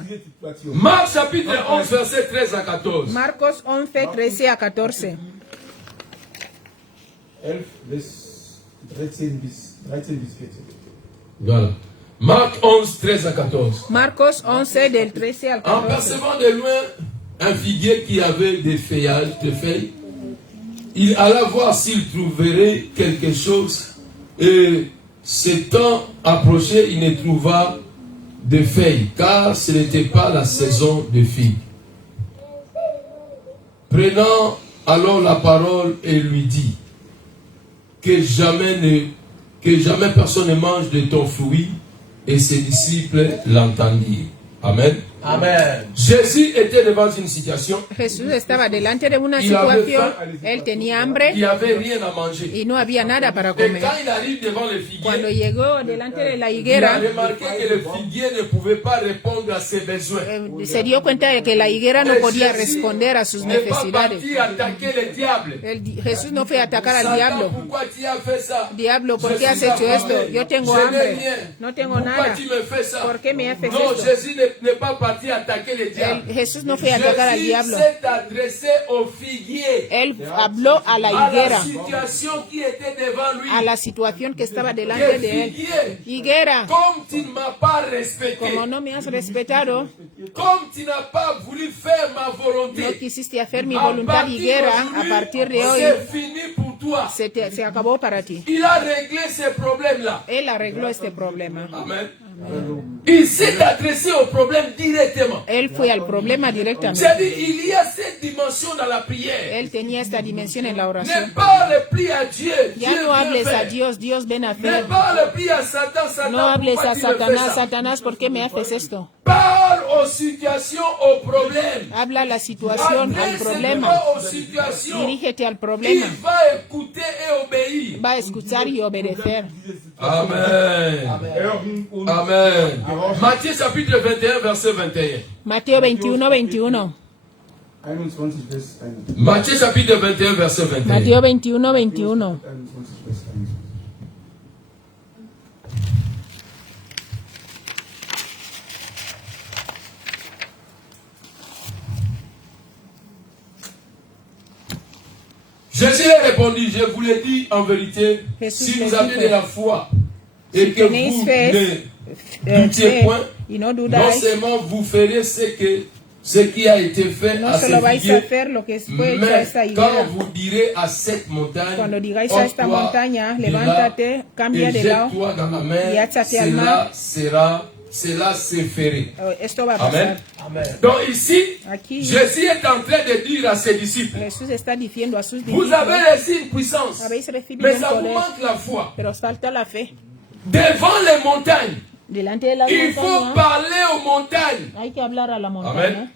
Marc chapitre 11, verset 13 à 14. Marcos 11, 13 a 14. 11 bis 13 bis 14. Voilà. Marc 11, 13 à 14. Marcos 11, del 13 al En 14. percevant de loin un figuier qui avait des feuilles, il alla voir s'il trouverait quelque chose. Et s'étant approché, il ne trouva de feuilles, car ce n'était pas la saison de figues. Prenant alors la parole et lui dit que jamais personne ne mange de ton fruit, et ses disciples l'entendirent. Amen. Amen. Jésus était devant une situation, Jesús estaba delante de una Y había situación, él tenía il hambre n'y avait rien à manger. y no había nada para Et comer. quand il arrive devant le Cuando figuier, llegó delante de la il a higuera, remarqué que le figuier ne pouvait pas répondre à ses besoins. se dio cuenta de que la higuera no podía responder a sus n'est pas necesidades. parti attaquer le diable. Jesús no fue a atacar al Satan, diablo. pourquoi tu as fait ça? Diablo, ¿por Je qué has suis hecho affamé. esto? Yo tengo Je n'ai hambre. rien. No tengo Pourquoi nada. tu me fais ça? ¿Por qué me haces Non, esto? Jésus n'est pas parti parti attaquer le diable. Jesús no fue a atacar al Jésus diablo. s'est adressé au figuier, Él habló a la à la higuera, situation qui était devant lui. a la situación que estaba delante Que de él. figuier, Higuera, comme tu ne m'as pas respecté, como no me has respetado, comme tu n'as pas voulu faire ma no volonté, quisiste hacer mi à voluntad, partir higuera, a d'aujourd'hui, partir de hoy c'est fini pour toi. se acabó para ti. Il a réglé ces problèmes-là. Él arregló este problema. Amen. Il s'est adressé au problème directement. Él fue al problema directamente. C'est-à-dire, il y a cette dimension dans la prière. Él tenía esta dimensión en la Ne oración. parle plus à Dieu. Ya Dieu no vient hables a faire. Dios, Dios ven a Ne hacer. parle plus à Satan. Satan, No hables pourquoi a tu me fais Satanás, ça? Satanás, ¿por qué me haces esto? Parle aux situations, aux problèmes. Habla la situación, al Adresse-toi problema. aux situations. Dirígete al Il problema. va écouter et obéir. Va a escuchar y obedecer. Amen. Amen. Matthieu chapitre 21, verset 21. Mateo 21, 21. 21 Vers 1. Matthieu chapitre 21, verset 21. Mateo 21, 21. 21 Vers 1. Jésus a répondu, je vous l'ai dit en vérité, Jesús si les vous avez dijo, de la foi et que tenéis vous fe, ne doutiez point, y no non dudáis, seulement vous ferez ce qui a été fait no à solo ce vais a figuier, hacer lo que fue hecho a mais esta quand higuera. vous direz à cette montagne, Cuando digáis a esta ôte-toi montaña, de là levántate, cambia et de lado, jette-toi dans la mer, y échate al mar. cela se ferait. Esto va a Amen. pasar. Donc ici, Aquí Jésus est en train de dire à ses disciples, Jesús está diciendo a sus vous avez discípulos, reçu une puissance, habéis recibido mais un ça vous poder, manque la foi. pero os falta la fe. Devant les montagnes, Delante de las il faut montañas parler aux montagnes. hay que hablar a la Amen. montaña.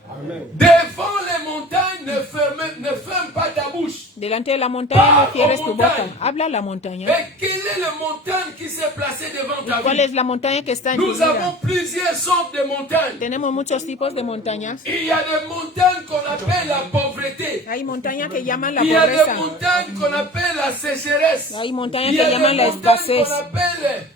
Devant les montagnes, ne ferme pas ta bouche. Delante de la montaña no cierres tu boca. Habla a la montaña. Et quelle est la montagne qui s'est placée devant ta ¿Cuál vie? es la montaña que está en tu Nous avons vida? plusieurs sortes de montagnes. Tenemos muchos tipos de montañas. Il y a des montagnes qu'on appelle la pauvreté. Hay montañas que llaman la Il y a des pobreza. montagnes qu'on appelle la sécheresse. Hay montañas Il y a que des llaman la montagnes escasez. qu'on appelle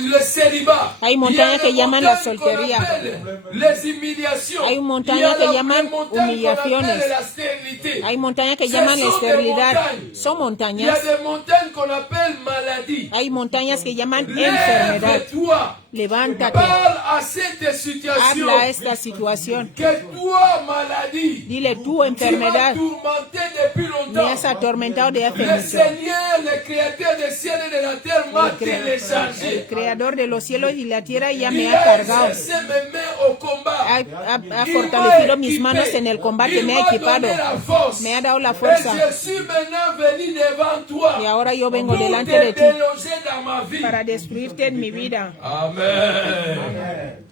le célibat. Hay Il y a montañas des que llaman la montagnes qu'on soltería. appelle les humiliations. Hay Il y a montañas que des llaman montagnes qu'on humillaciones. appelle la stérilité. Hay montañas que Ce llaman la sont des esterilidad. montagnes. Son Il y a montañas. des montagnes qu'on appelle maladie. Hay montañas que llaman enfermedad. Lève-toi. Levántate. Parle à cette situation. Habla a esta situación. Que toi, maladie, Dile, tú tu m'as enfermedad, tourmenté depuis me longtemps. has atormentado de hace Le mucho. Seigneur, le créateur des cieux et de la terre, m'a El téléchargé. creador de los cielos y la tierra ya me Il ha a cargado. exercé mes mains au combat. Ha Il fortalecido m'a mis équipé. manos en el combate, Il me ha m'a equipado, donné la force. me ha dado la Et fuerza. je suis maintenant venu devant toi Y ahora yo vengo pour delante te de ti déloger dans ma vie. para destruirte en mi vida. Amen.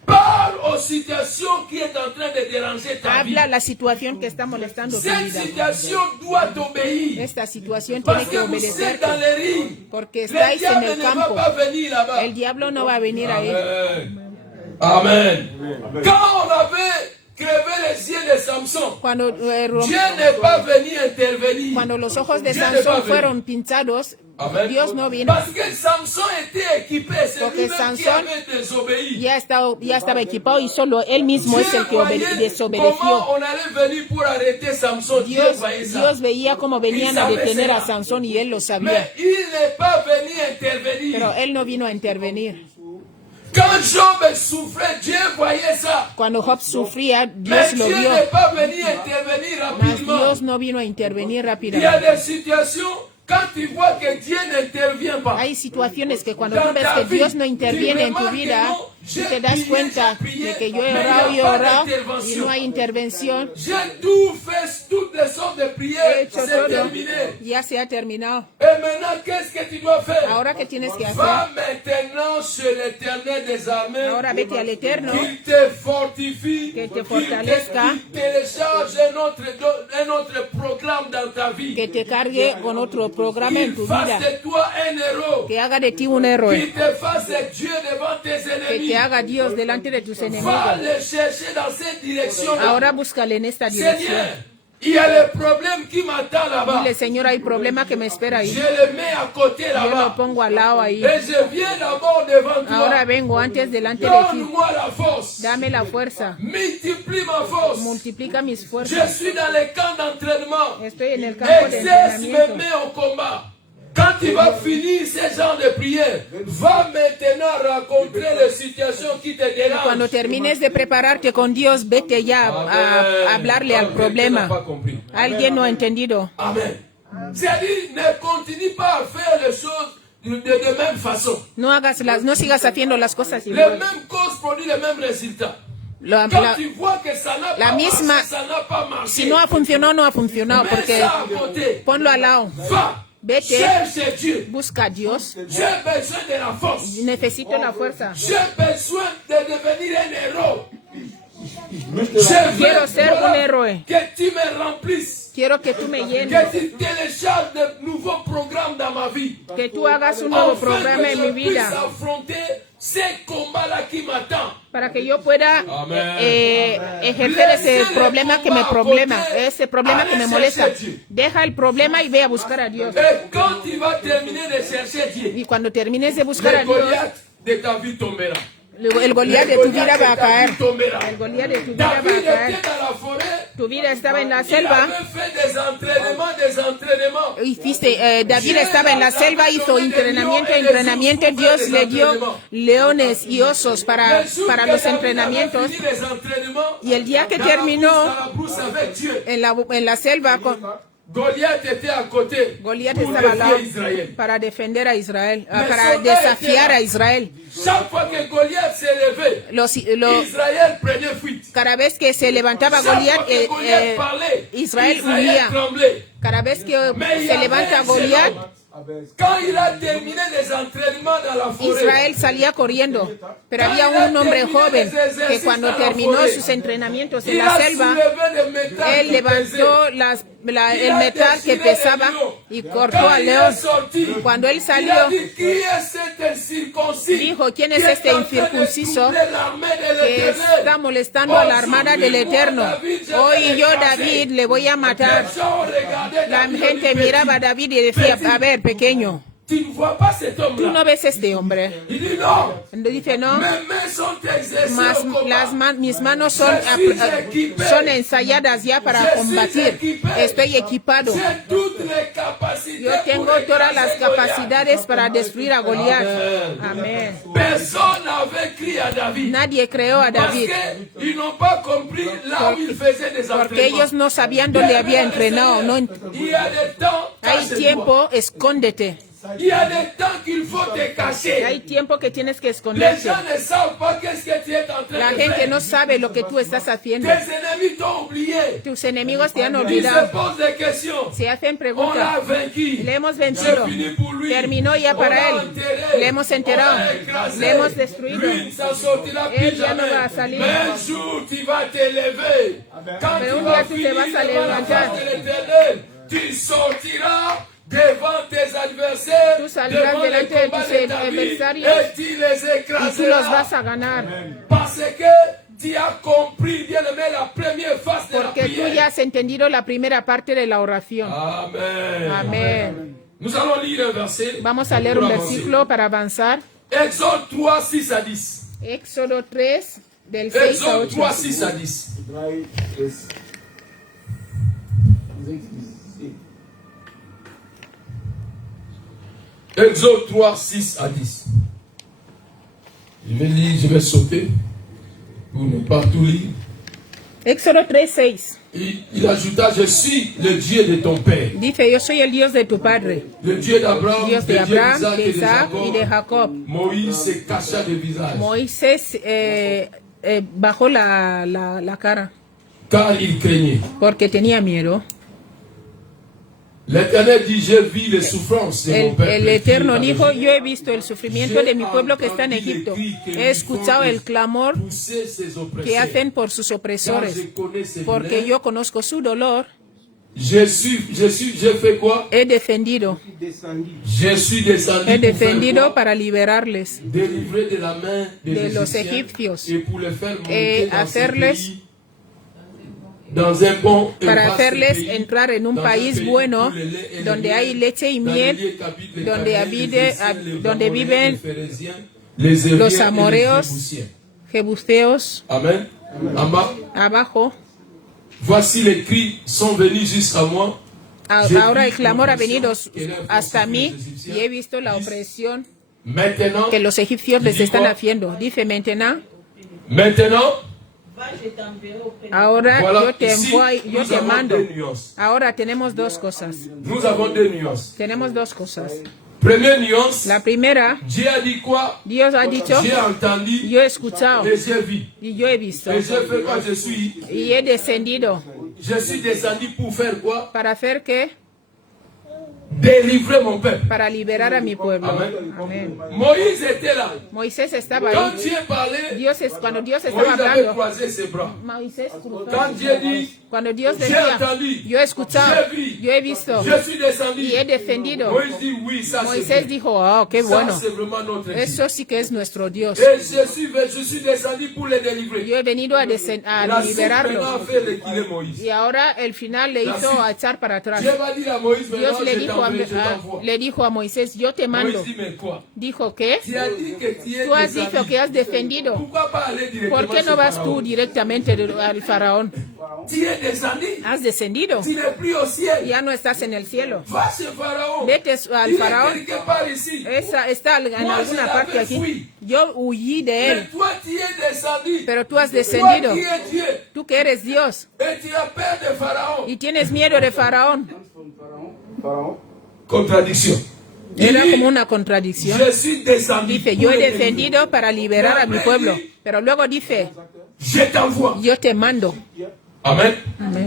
Parle aux situations qui est en train de déranger ta vie. Habla la situación que está molestando tu Cette vida. situation doit obéir. Esta situación tiene Parce que que vous êtes dans obedecerte les ring. porque Le estáis en diable el ne va campo. pas venir là-bas. El diablo no va a venir ahí. Amen. Quand on avait crevé les yeux de Samson, Cuando, Dieu n'est pas venu intervenir. cuando los ojos de Dieu n'est pas Sansón venu. fueron pinchados, Amen. Dios no vino. Parce que Samson était équipé, c'est Porque lui-même qui Samson avait désobéi. Ya estaba equipado y solo él mismo es Dieu el que voyait desobedeció. comment on allait venir pour arrêter Samson. Dieu voyait ça. Dios veía cómo venían a detener a Sansón y él lo Mais sabía. il n'est pas venu intervenir. Pero él no vino a intervenir. Quand Job souffrait, Dieu voyait ça. Cuando Job sufría, Mais Dios lo Dieu vio. n'est pas venu intervenir Mas rapidement. Dios no vino a intervenir Il y a rápidamente. des situations, quand tu vois que Dieu n'intervient pas, Hay situaciones que cuando tú ves que Dios no interviene en tu vida, tú te das cuenta de que yo he orado y no hay intervención. j'ai tout fait, toutes les sortes de He prières, hecho c'est todo, terminé. ya se ha terminado. Et maintenant, qu'est-ce que tu dois faire? Ahora, ¿qué tienes que hacer? Va maintenant chez l'Éternel des armées, Ahora vete al Eterno, qu'il te fortifie, que te qu'il fortalezca, qu'il télécharge un autre programme dans ta vie, que te cargue con otro programa en qu'il tu fasse vida, de toi un héros, que haga de ti un héroe, qu'il te fasse Dieu devant tes que ennemis. te haga Dios delante de tus Va enemigos. le chercher dans cette direction-là. Ahora búscale en esta dirección. Seigneur, Il y a le problème qui m'attend là-bas. Dile, Señor, hay problema que me espera ahí. Je le mets à côté Yo lo là-bas. pongo al lado ahí. Et je viens d'abord devant Ahora toi. vengo antes delante de ti. Donne-moi la force. Dame la fuerza. Multiplie ma force. Multiplica mis Je fuerzas. suis dans les camps d'entraînement. Estoy en el campo de Exerce mes entrenamiento. mains au combat. Quand tu vas finir ce genre de prière, va maintenant rencontrer les situations qui te dérangent. Cuando termines de prepararte con Dios, vete ya a hablarle al problema. Alguien no ha entendido. Amen. C'est-à-dire, ne continue pas à faire les choses de même façon. No sigas haciendo las cosas Les igual. mêmes causes produisent les mêmes résultats. La- Quand la- tu vois que ça n'a la pas misma- marché, ça n'a pas marché. si no ha funcionado, no ha funcionado, Mets porque ça à côté. ponlo al lado. Va. Vete. Cherche Dieu. Busca a Dios. J'ai besoin de la force. Necesito la fuerza. J'ai besoin de devenir un héros. Quiero ser un héroe. Que tu me remplisses. Quiero que tú me llenes. Que tu télécharges de nouveaux programmes dans ma vie. Que tú hagas un nuevo Afin programa que en je mi puisse vida. affronter ces combats-là qui m'attendent. Para que yo pueda Amen. ejercer ese problema que me molesta. Deja el problema y ve a buscar a Dios. Et quand tu vas terminer de chercher Dieu, Y cuando termines de buscar a le Dios, Goliath de ta vie tombera. el Goliat de tu vida va a caer. Tombera. El Goliat de tu vida va a David caer. était dans la forêt. Tu vida estaba en la Il selva. avait fait des entraînements. David estaba en la selva, hizo entrenamiento. Dios le dio leones y osos para los entrenamientos. Y el día que terminó en la selva, Goliath était à côté. Goliat pour estaba al lado défier Israël. para defender a Israel, para desafiar a Israel. Chaque fois que Goliath s'est levé, Israël prenait fuite. Cada vez que se levantaba Chaque Goliat, fois que Goliath parlait, Israel Israël huía. tremblait. Cada vez que Mais il y se avait levanta un Goliat, jeune homme. Quand il a terminé les entraînements dans la forêt, Israel salía corriendo. Pero había un hombre joven que cuando terminó sus entrenamientos en il la a selva, soulevé le métal él qui levantó pesait. el metal que pesaba y cortó Quand al il est león. sorti, Cuando él il salió, a dit, qui est cet incirconcis dijo, ¿quién es qui est este en train de incircunciso troubler l'armée de que l'Éternel? está molestando a la armada del Eterno? Hoy yo, David, le voy a matar. Les gens regardaient La David, gente on dit, miraba a David y decía, a ver, pequeño, tu ne vois pas cet tú homme-là. no ves este hombre. Il dit non, Dice, no, mes mains sont exercées au combat. mis manos son ensayadas ya para combatir. Estoy equipado. J'ai toutes les capacités Yo tengo pour todas las écraser Goliath. capacidades para destruir a Goliat. Amén. Personne n'avait crié à David. Nadie creó a Parce David qu'ils n'ont pas compris là où il faisait des porque entraînements. ellos no sabían dónde había entrenado. No, Il y a des temps, hay cache-toi. tiempo, escóndete. Il y a des temps qu'il faut te Hay cacher. tiempo que tienes que Les esconderte. gens ne savent pas qu'est-ce que tu es en train La de gente faire. no sabe lo que tú estás haciendo. Tes ennemis t'ont oublié. Tus enemigos te han Ils se olvidado. posent des questions. Se hacen On preguntas. l'a vaincu. Le hemos C'est vencido. fini pour lui. Terminó ya On para l'a él. enterré. Le hemos enterrado. On l'a écrasé. Le hemos destruido. Lui ne s'en sortira Él plus ya no jamais. va a salir. Mais un jour, tu vas te lever. Quand Pero tu un vas día tú te finir vas a devant la levantar. face de l'Éternel, tu sortiras devant tes adversaires, Tú saldrás devant les delante de combats tus de ta vie, adversarios et tu les Y tú los vas écraseras. a ganar. Parce que tu as compris, bien aimé, la première phase de la Porque tú prière. ya has entendido la primera parte de la oración. Amen. Amén. Nous allons lire un verset. Vamos a leer pour un avancer. versículo para avanzar. Exode 3, 6 à 10. Éxodo 3, del 6 a Exode 8. 3, 6 à 10. 3, Vers 6 bis 10. Exode 3, 6 à 10. Je vais lire, je vais sauter pour ne pas tout lire. Éxodo 3, 6. Il ajouta, je suis le Dieu de ton père, Dice, yo soy el Dios de tu padre, le Dieu d'Abraham, Dios le de Dieu Abraham, d'Isaac de et de Isaac y de Jacob. Jacob. Moïse se cacha de visage, Moisés bajó la cara car il craignait. porque tenía miedo. L'Éternel dit, j'ai vu les souffrances de mon peuple. El qui Eterno est dijo, avec yo he visto el sufrimiento de mi pueblo que está en Egipto. He escuchado el clamor pousser ses opresseurs. que hacen por sus Car opresores, je connais ses porque douleurs. yo conozco su dolor. J'ai fait quoi? He defendido, Je suis descendu he pour faire defendido quoi? para liberarles Délivrer de la main des de los Égyptiens egipcios, et pour les faire monter dans ce hacerles pays dans un bon et para vaste hacerles pays, entrar en un dans un país pays bueno, où le lait et le donde miel, hay leche y miel, Daniel capítulo donde 4, les Égyptiens, les donde Amoréens, viven les Phérésiens, les Héviens los et les amorreos, Jébusiens. jebuseos, Amen. En bas, abajo. voici les cris sont venus jusqu'à moi. J'ai Ahora vu el clamor ha l'oppression venido que leur font hasta subir mí les Égyptiens. y he visto la opresión Maintenant, que los egipcios les il dit están quoi? haciendo. Dice, Maintenant, Va, je t'enverrai auprès de ahora voilà, yo te ici, envoy, yo nous te avons mando. deux nuances. Ahora tenemos dos cosas. Nous avons deux nuances. Tenemos dos cosas. Première nuance, La primera, Dieu a dit quoi? Dios ha dicho, J'ai entendu yo he escuchado et j'ai vu. y yo he visto Et j'ai fait quoi? Je suis descendido descendu pour faire quoi? para hacer que, Délivrer mon peuple. para liberar a mi pueblo. Amen. Amén. Moïse était là. Moisés estaba Quand ahí. Dieu parlait, Cuando Dios estaba Moïse avait hablando, croisé ses bras. Moisés cruzó. Quand Dieu dit, Cuando Dios j'ai decía, entendu, yo he escuchado, j'ai vu, yo he visto je suis descendu. y he defendido, Moïse dit, oui, ça c'est Moisés bien. dijo, oh, qué Ça bueno, c'est vraiment notre Dieu. eso sí que es nuestro Dios. Et je suis descendu pour les délivrer. Yo he venido a La suite maintenant liberarlo. a fait liquider Moïse. Y ahora el final le hizo a echar para atrás. Dieu va dire à Moïse, Dios maintenant le je dijo t'envoie. le dijo a Moisés, yo te mando. Moïse dit, mais quoi? Dijo, ¿qué? Tu as dit que tu es Tú has descendu. dicho que has defendido. Pourquoi pas aller directement ¿Por qué no chez vas Pharaon? tú directamente al faraón? Tu es descendu. Has descendido. Tu n'es plus au ciel. Ya no estás en el cielo. Va chez Pharaon. Vete al Il est faraón. quelque part ici. Está en alguna parte aquí. Yo huí de Mais él, toi, tu es descendu. pero tú has Toi descendido. qui es Dieu. Tú que eres Dios Et tu as peur de Pharaon. y tienes miedo de faraón. Pharaon. Contradiction. Era Il como dit, una contradicción. je suis descendu. Dice, pour yo he les délivrer. defendido para liberar a mi pueblo. Pero luego dice, Je t'envoie. yo te mando. Amen.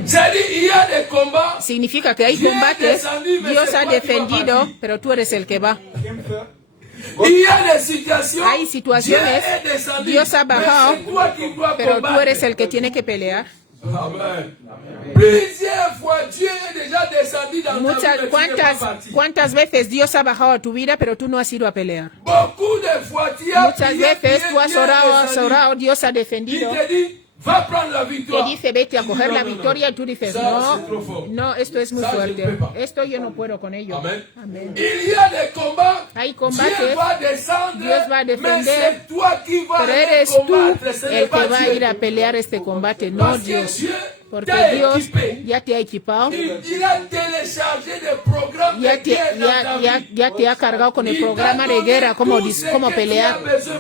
C'est-à-dire, il y a des combats. Significa que hay combates, Dios ha defendido, pero tú eres el que va. Il y a des situations. Hay situaciones, Dieu est descendu, Dios ha bajado, mais c'est toi qui dois pero tú combattre. eres el que tiene que pelear. Amen. Plusieurs fois, Dieu est déjà descendu dans ta vie, mais tu n'es pas parti. ¿Cuántas veces Dios ha bajado a tu vida, pero tú no has ido a pelear? Beaucoup de fois, tu as Muchas prié, veces prié, tú has Dieu est descendu. orado, Dios ha Il defendido. te dit, va prendre la Te victoire. dice, vete a Tu coger dis, la non, non, victoria non. y tú dices, Ça, c'est trop fort. no, esto es muy Ça, je fuerte. ne peux pas. Esto yo no puedo con ello. Amen. Amén. Il y a des combats. Hay combates, Dieu va descendre, Dios va a mais defender, c'est toi qui vas pero aller eres tú combattre. Ce n'est el que pas va a Dieu. ir a pelear este combate, no Parce que Dios. Dieu Porque t'a Dios équipé. ya te ha equipado, Il a téléchargé des programmes ya de te, guerre dans ta ya, vie. ya te ha cargado con el programa de guerra, cómo pelear.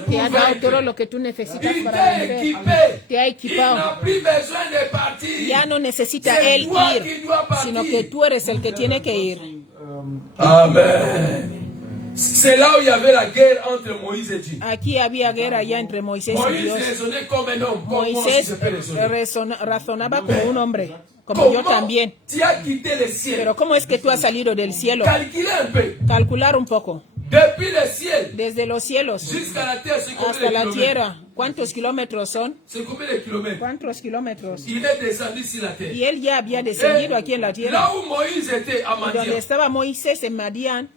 Te ha dado todo lo que tú necesitas Il para t'a vencer. équipé. Te ha Il equipado. n'a plus besoin de partir. Ya no necesita C'est él toi ir, qui dois partir. sino que tú eres el que tiene que ir. Amen. C'est là où il y avait la guerre entre Moïse et Dieu. Aquí había guerra ya entre Moisés y Moïse Dios. raisonnait comme un homme, comme moi aussi Moisés je peux raisonner. razonaba como un hombre, como yo también. Tu as quitté le ciel? Pero ¿cómo es que tú has salido del cielo? Calculez un peu. Calcular un poco. Depuis le ciel Desde los cielos jusqu'à la terre, c'est combien hasta de la kilomètres? tierra, ¿cuántos kilómetros son? C'est combien de kilomètres? ¿Cuántos kilómetros? Il est descendu sur la terre. Y él ya había descendido aquí en la tierra. Là où Moïse était à Donde Madian, estaba Moisés en Madián,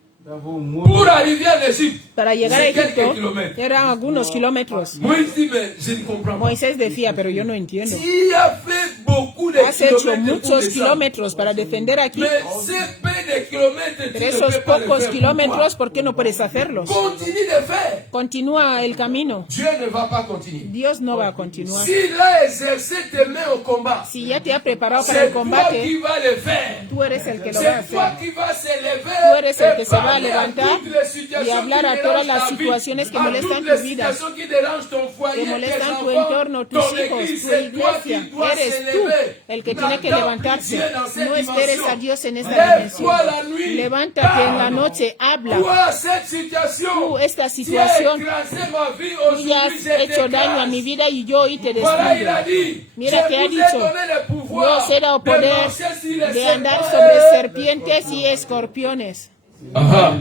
pour arriver en Égypte, para llegar a c'est quelques Egipto, kilomètres. eran algunos kilómetros. Moïse dit, mais je ne comprends pas. Moisés decía, pero yo no entiendo. Tu as fait beaucoup de Has hecho kilomètres pour muchos descendre. kilómetros para defender aquí, Mais ces peu de kilomètres, tu pero ne esos peux pas le pocos faire. kilómetros, ¿por qué no puedes hacerlos? Pourquoi? Continue de faire. Continúa el camino. Dieu ne va pas continuer. Dios no va a continuar. S'il a exercé tes mains au combat, Si ya te ha preparado para c'est el toi combate, qui vas le faire. tú eres el que lo va a C'est toi hacer. qui vas se lever Tú eres el que et se va a parler à levantar toutes les situations y hablar qui a todas dérangent las ta vie, situaciones que à molestan toutes tu les vida, situations qui dérangent ton foyer, que molestan tes tu enfants, entorno, tus ton hijos, église. tu C'est toi qui iglesia. dois Eres se tú lever. el que tiene que N'attends levantarse. plus Dieu dans cette No esperes dimension. a Dios en esta dimensión. Lève-toi la nuit. Levántate en la Parle. noche, habla. Toi, cette situation, Tú, esta tu as situación, écrasé ma vie tú aujourd'hui, ya has je hecho daño a t'écrase. mi vida y yo hoy te Voilà, il a destruyo. dit, Mira je que ha vous ai dicho, donné le pouvoir Dios era de poder marcher sur les de andar serpents. sobre serpientes y escorpiones. Aha.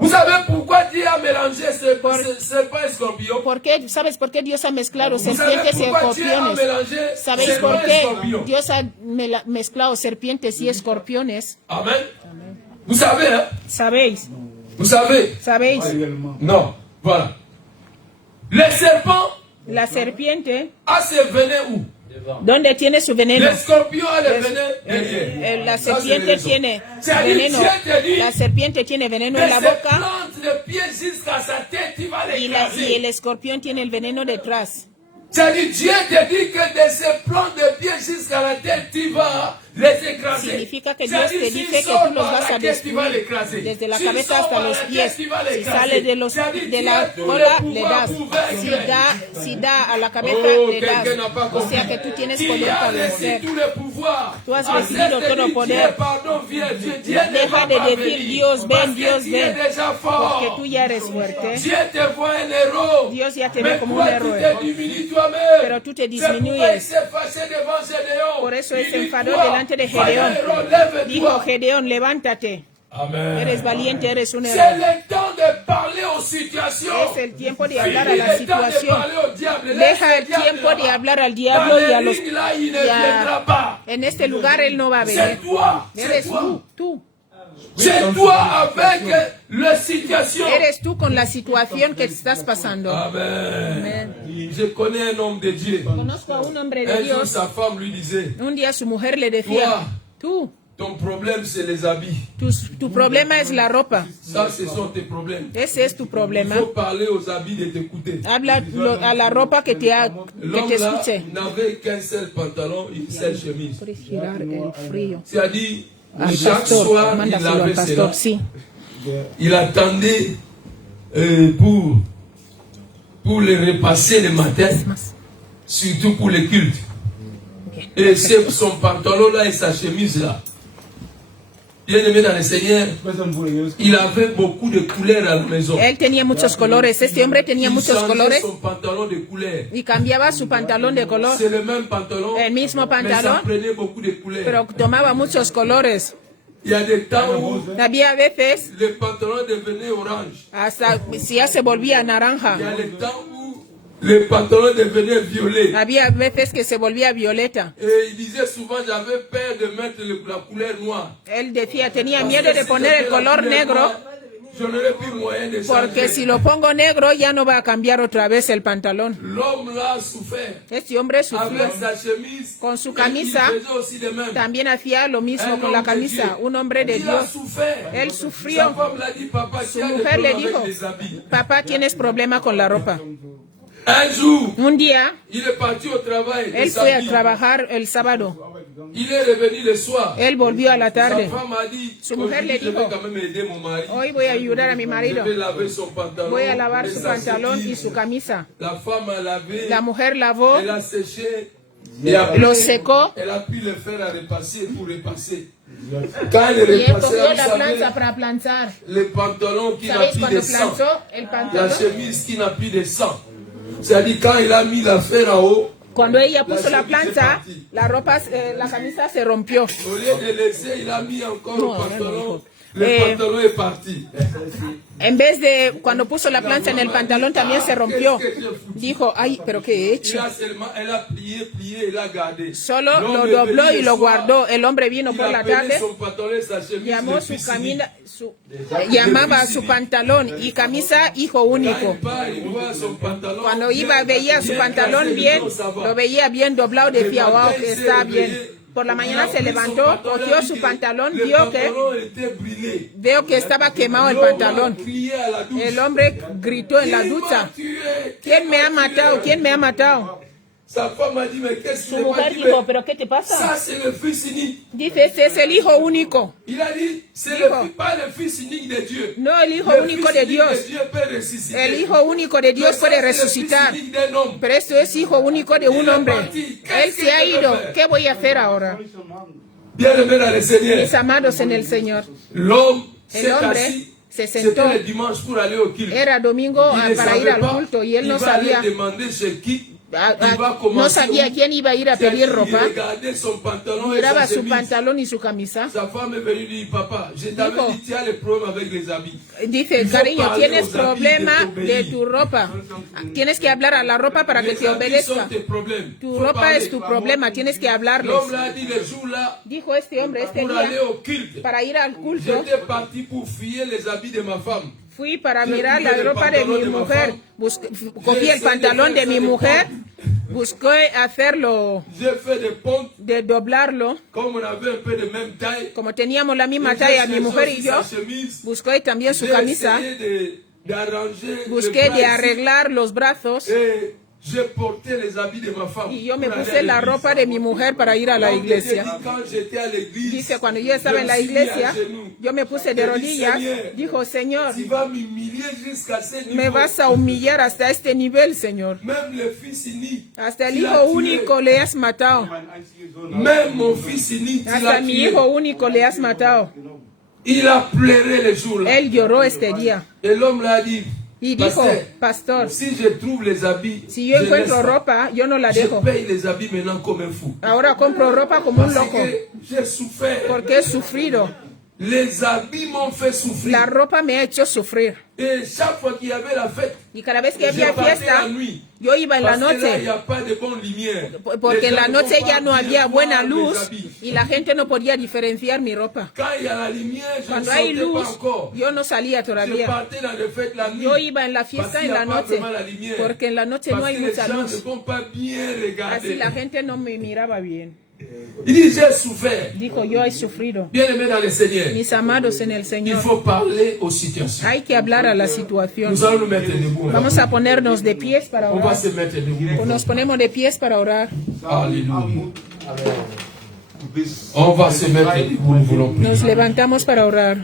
Vous savez pourquoi Dieu a mélangé serpent et scorpion? ¿Sabes por qué Dios ha mezclado Vous savez serpientes y pourquoi Dieu a escorpiones? mélangé ¿Sabéis serpent por et qué scorpion? Dios ha mezclado serpientes y escorpiones? Amen. Vous savez, hein? ¿Sabéis? Vous savez? ¿Sabéis? Non. Voilà. Le serpent La serpiente a ses venins où? ¿Dónde tiene su veneno? Le scorpion a le venin derrière. La Ça, c'est serpiente les raisons. tiene C'est-à-dire, veneno. Dieu te dit La serpiente tiene veneno que en la se boca plante de pied jusqu'à sa tête, tu vas y l'écraser. el escorpión tiene el veneno detrás. C'est-à-dire, Dieu te dit que de ces plantes de pied jusqu'à la tête, tu vas les écraser. Significa que Dios C'est-à-dire, te s'il dice que sort tú los par vas la a tête, tu vas destruir l'écraser. desde la S'il cabeza sort hasta par los la pies. tête, tu vas Si l'écraser. sale de C'est-à-dire, la tu as cola, tout le le das. pouvoir pour vaincre. Si da a la cabeza, Oh, le das. quelqu'un n'a pas O sea compris. que tú tienes Tu poder as para reçu vencer. tous les pouvoirs. Tú has Accepte recibido de todo dire, poder. Dieu, pardon, viens, Dieu, Dieu ne Deja va de pas decir, venir. Dios, Parce ven, que Dios, tu es ven. déjà Porque fort. tú ya eres fuerte. Dieu te voit un héros. Dios ya te Mais ve como toi, un tu héroe. te diminues toi-même. Pero tú te C'est pourquoi il disminuyes. s'est fâché devant Gédéon. Por eso Il él se dit, enfadó toi, delante de vaillant Gedeón. héros, lève-toi. Dijo Gedeón, levántate. Amen. Eres valiente, eres un C'est héroe. le temps de parler aux situations. Es el tiempo de hablar a Fini la le temps de situación. parler au diable. Laisse Deja le el diable tiempo de là-bas. hablar al Dans diablo y a les los... lignes là, il ne y a- viendra pas. En este lugar él no va a C'est venir. toi. C'est Eres toi. tú. C'est toi avec la situation. Eres tú con la situación que estás pasando. Amen. Je connais un homme de Dieu. Conozco a un hombre de Un jour, Dios. sa femme lui disait, Un día su mujer le decía, tú, ton problème, c'est les habits. tu problema es la ropa. Ça, ce sont tes problèmes. Ese es tu Il problema. faut parler aux habits de t'écouter. Habla a la ropa que te L'homme là escuche. n'avait qu'un seul pantalon, une seule chemise. Puedes girar el frío. C'est-à-dire, Al chaque pastor, soir, il mándaselo al lavait cela. pastor, sí. Il attendait pour le repasser le matin, surtout pour le culte. Et c'est son pantalon là et sa chemise là. Bien aimé dans le Seigneur, il avait beaucoup de couleurs à la maison. Él tenía muchos colores. Este hombre tenía Il muchos changeait colores son pantalon de couleur. y cambiaba su pantalón de color. C'est le même pantalon, El mismo mais ça pantalón, prenait beaucoup de couleurs. pero tomaba muchos colores. Il y a des temps où Había veces, le pantalon devenait orange. hasta si ya se volvía naranja. Il y a des temps où le pantalon devenait violet. Había veces que se volvía violeta. Et il disait souvent, j'avais peur de mettre la couleur noire. Él decía, tenía Parce miedo que de si poner je el mets la color couleur negro, noire, je n'aurais plus moyen de porque changer. si lo pongo negro ya no va a cambiar otra vez el pantalón. L'homme là a souffert. Este hombre sufrió. Avec sa chemise, Con su et camisa, il faisait aussi de même. También hacía lo mismo Un con la homme de camisa. Dieu. Un hombre de Il a Dios. souffert. Él Sa sufrió. femme l'a dit, papa, tu Su as des mujer le problèmes dijo, avec les habits. papá, tienes problema con la ropa. Un jour, Un día, il est parti au travail. él le fue a samedi. trabajar el sábado. Il est revenu le soir. Él volvió a la Sa tarde. femme a dit, Su mujer le aujourd'hui, je vais dijo, quand même aider mon mari. Hoy voy a ayudar a mi Je marido. vais laver son pantalon. Voy a lavar et su sa pantalón y chemise. su camisa. La femme a lavé. La mujer lavó, Elle a séché. Et après, lo secó elle a pu le faire à repasser pour repasser. Quand elle y él repassait, cogió vous la savez, plancha para planchar. le pantalon qui n'a ¿Sabéis plus de cuando sang. planchó el La pantalón? chemise qui n'a plus de sang. C'est-à-dire quand il a mis l'affaire en haut, Cuando ella puso la plancha, la ropa, la camisa se rompió. au lieu de laisser, il a mis encore No, le pantalon. no, Le pantalon est parti. En vez de, cuando puso la plancha en el pantalón, también se rompió. Dijo, ay, pero ¿qué he Il hecho? a seulement, elle a plié, il a gardé. Solo L'homme lo est dobló venu y le lo soir, guardó. El hombre vino il por la appelait tarde, son pantalon et sa chemise llamó le su fils camina, unique. llamaba su pantalón y camisa hijo Quand único. il part, il voit son pantalon Cuando bien- iba, veía su bien pantalón tracé, bien, donc ça va. lo veía bien doblado, decía, Le wow, matin, que il s'est está réveillé, bien. Por la mañana il a se pris levantó, son pantalon, cogió il su dit pantalón, le vio que, pantalon était brûlé. veo que estaba quemado el L'homme a pantalón. crié à la douche. El hombre gritó en la Qui m'a ducha, tué? ¿quién me ha Qui m'a matado? tué? ¿Quién me ha matado? Sa femme a dit, mais qu'est-ce Su qu'il mujer m'a dit? dijo, Mais ¿pero qué te ça, pasa? c'est le fils unique. Dice, este es el hijo único. Il a dit, c'est Dijo. pas le fils unique de Dieu. No el hijo Le único fils de unique Dios. de Dieu peut ressusciter. El hijo único de Dios Mais ça, puede c'est le resucitar. fils unique d'un homme. Pero esto es hijo único de un hombre. Él se ha ido. ¿Qué voy a hacer ahora? Bien-aimé dans le Seigneur, Mis amados en el Señor. l'homme El s'est hombre assis. se sentó. C'était le dimanche pour aller au culte. Era domingo Il ne para ir savait al pas. culto y él Il no va aller sabía, demander chez qui il va no commencer. sabía quién iba a ir a pedir Il ropa. regardait son pantalon et Miraba sa su chemise. pantalón y su camisa. Sa femme est venue lui dire, papa, je t'avais Dijo. dit, tu as le problème avec les habits. Dice, Il faut cariño, parler tienes aux habits problema de t'obéir. de tu ropa. Tienes que hablar a la ropa para que Les te habits obedezca. sont tes problèmes. Tu Faut ropa parler. es tu problema, tienes que hablarles. L'homme l'a dit le jour-là, Dijo este hombre este pour aller día, au culte. para ir al culto, J'étais parti pour fouiller les habits de ma femme. Fui para J'ai mirar pris la le ropa de pantalon mi de ma mujer. femme. Cogí el pantalón de mi mujer. Busqué hacerlo, J'ai fait des pontes, de doblarlo. comme on avait un peu de même taille. Como teníamos la misma J'ai talla, mi cherché mujer aussi y yo, sa chemise. busqué también su J'ai camisa. essayé d'arranger Busqué le bras de ici. arreglar los brazos. Et j'ai porté les habits de ma femme. Y yo me pour aller puse à la l'église. ropa de mi mujer para ir a la Donc, je t'ai iglesia. dit, quand j'étais à l'église, Dice, cuando yo estaba je en me la suis mis à iglesia, genoux. yo me puse de J'ai dit, rodillas. Seigneur, Dijo, Señor, tu vas m'humilier jusqu'à ce niveau. me vas a humillar hasta este nivel, Señor. Même le fils unique, Hasta el tu l'as hijo tué. único le has matado. Même mon fils unique, tu Hasta l'as mi tué. hijo único le has matado. Il a pleuré le jour-là. Él lloró este día. Et l'homme l'a dit, Y dijo, Pasteur, pastor, si je trouve les habits, si yo je encuentro laisse pas. ropa, yo no la Je dejo. paye les habits maintenant comme un fou. Ahora compro ropa como un Parce loco. que j'ai souffert. Porque he sufrido. Les habits m'ont fait souffrir. La ropa me ha hecho sufrir. Et chaque fois qu'il y avait la fête, Y cada vez que je había partais fiesta, la nuit. yo iba en la Parce que là, il noche. n'y a pas de bonne lumière. Porque Les en la gens ne noche vont ya pas no bien había buena voir luz mes habits. y la gente no podía diferenciar mi ropa. Quand il y a la lumière, je ne Cuando hay sortais luz, pas encore. yo no salía Je todavía. partais dans les fêtes la nuit. Yo iba en la Parce fiesta qu'il en n'y a la pas noche. vraiment la lumière. Porque en la noche no Parce hay que les mucha gens ne luz. vont pas bien Así regarder. la gente no me miraba bien. Il dit, j'ai souffert. Dijo, yo he sufrido. Bien aimé dans le Seigneur, Mis amados en el il Señor, faut parler aux situations. hay que hablar a la situación. Nous allons nous mettre debout. Vamos a ponernos de pies para On va orar. se mettre debout. Nos ponemos de pies para orar. Alléluia. On va se mettre debout, nous voulons prier. Nos levantamos para orar.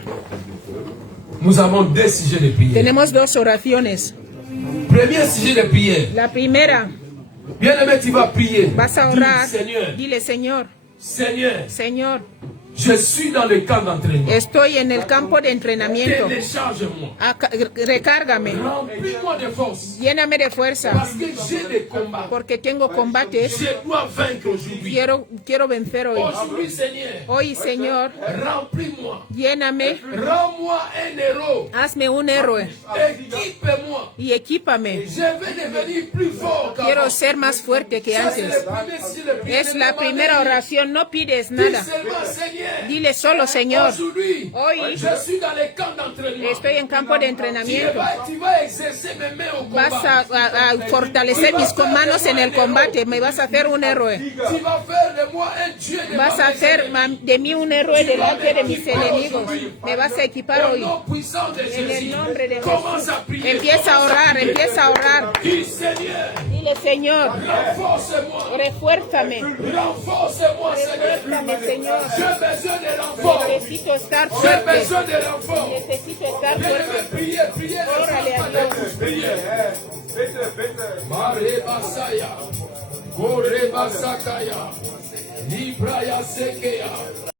Nous avons deux sujets de prière. Tenemos dos oraciones. Premier sujet de prière. La primera, Bien aimé, tu vas prier. vas a Dis, orar. Seigneur, Dile, Señor, Seigneur, Señor, je suis dans le camp d'entraînement. estoy en el campo de entrenamiento. Télécharge-moi. Recárgame. Remplis-moi de force. Lléname de fuerza. Parce que j'ai des combats. Porque tengo combates. Je dois vaincre aujourd'hui. Quiero vencer hoy. Aujourd'hui, Seigneur, Hoy, Señor, remplis-moi. lléname. Rends-moi un héros. Hazme un héroe Équipe-moi. y equípame. Je vais devenir plus fort qu'avant. Quiero ser más fuerte que Ça, c'est antes. le premier sujet de prière. Es la Ne primera demandez oración. No pides rien. nada. Dis seulement, Seigneur, Dile solo, Señor, aujourd'hui, hoy je suis dans les camps d'entraînement. estoy en campo de entrenamiento. Tu vas exercer mes mains au combat. Vas a fortalecer mis manos en el combate. Me vas a hacer un héroe. Tu vas faire de moi un dieu de Vas a hacer de mí un héroe delante de mis enemigos. Me vas a equipar Au hoy. nom puissant de En Jésus. el nombre de Commence Jesús. à prier. Empieza a orar, empieza a orar. Dis, Seigneur, Dile, Señor, renforce-moi. refuérzame. Renforce-moi, Seigneur. Refuérzame, Señor. J'ai besoin de renfort. Necesito estar J'ai fuerte. besoin de renfort. Necesito estar Bien-aimé, fuerte. priez, priez. Órale a Dios. Priez. Mare Basaya. Gore Basakaya. Libraya Sekeya.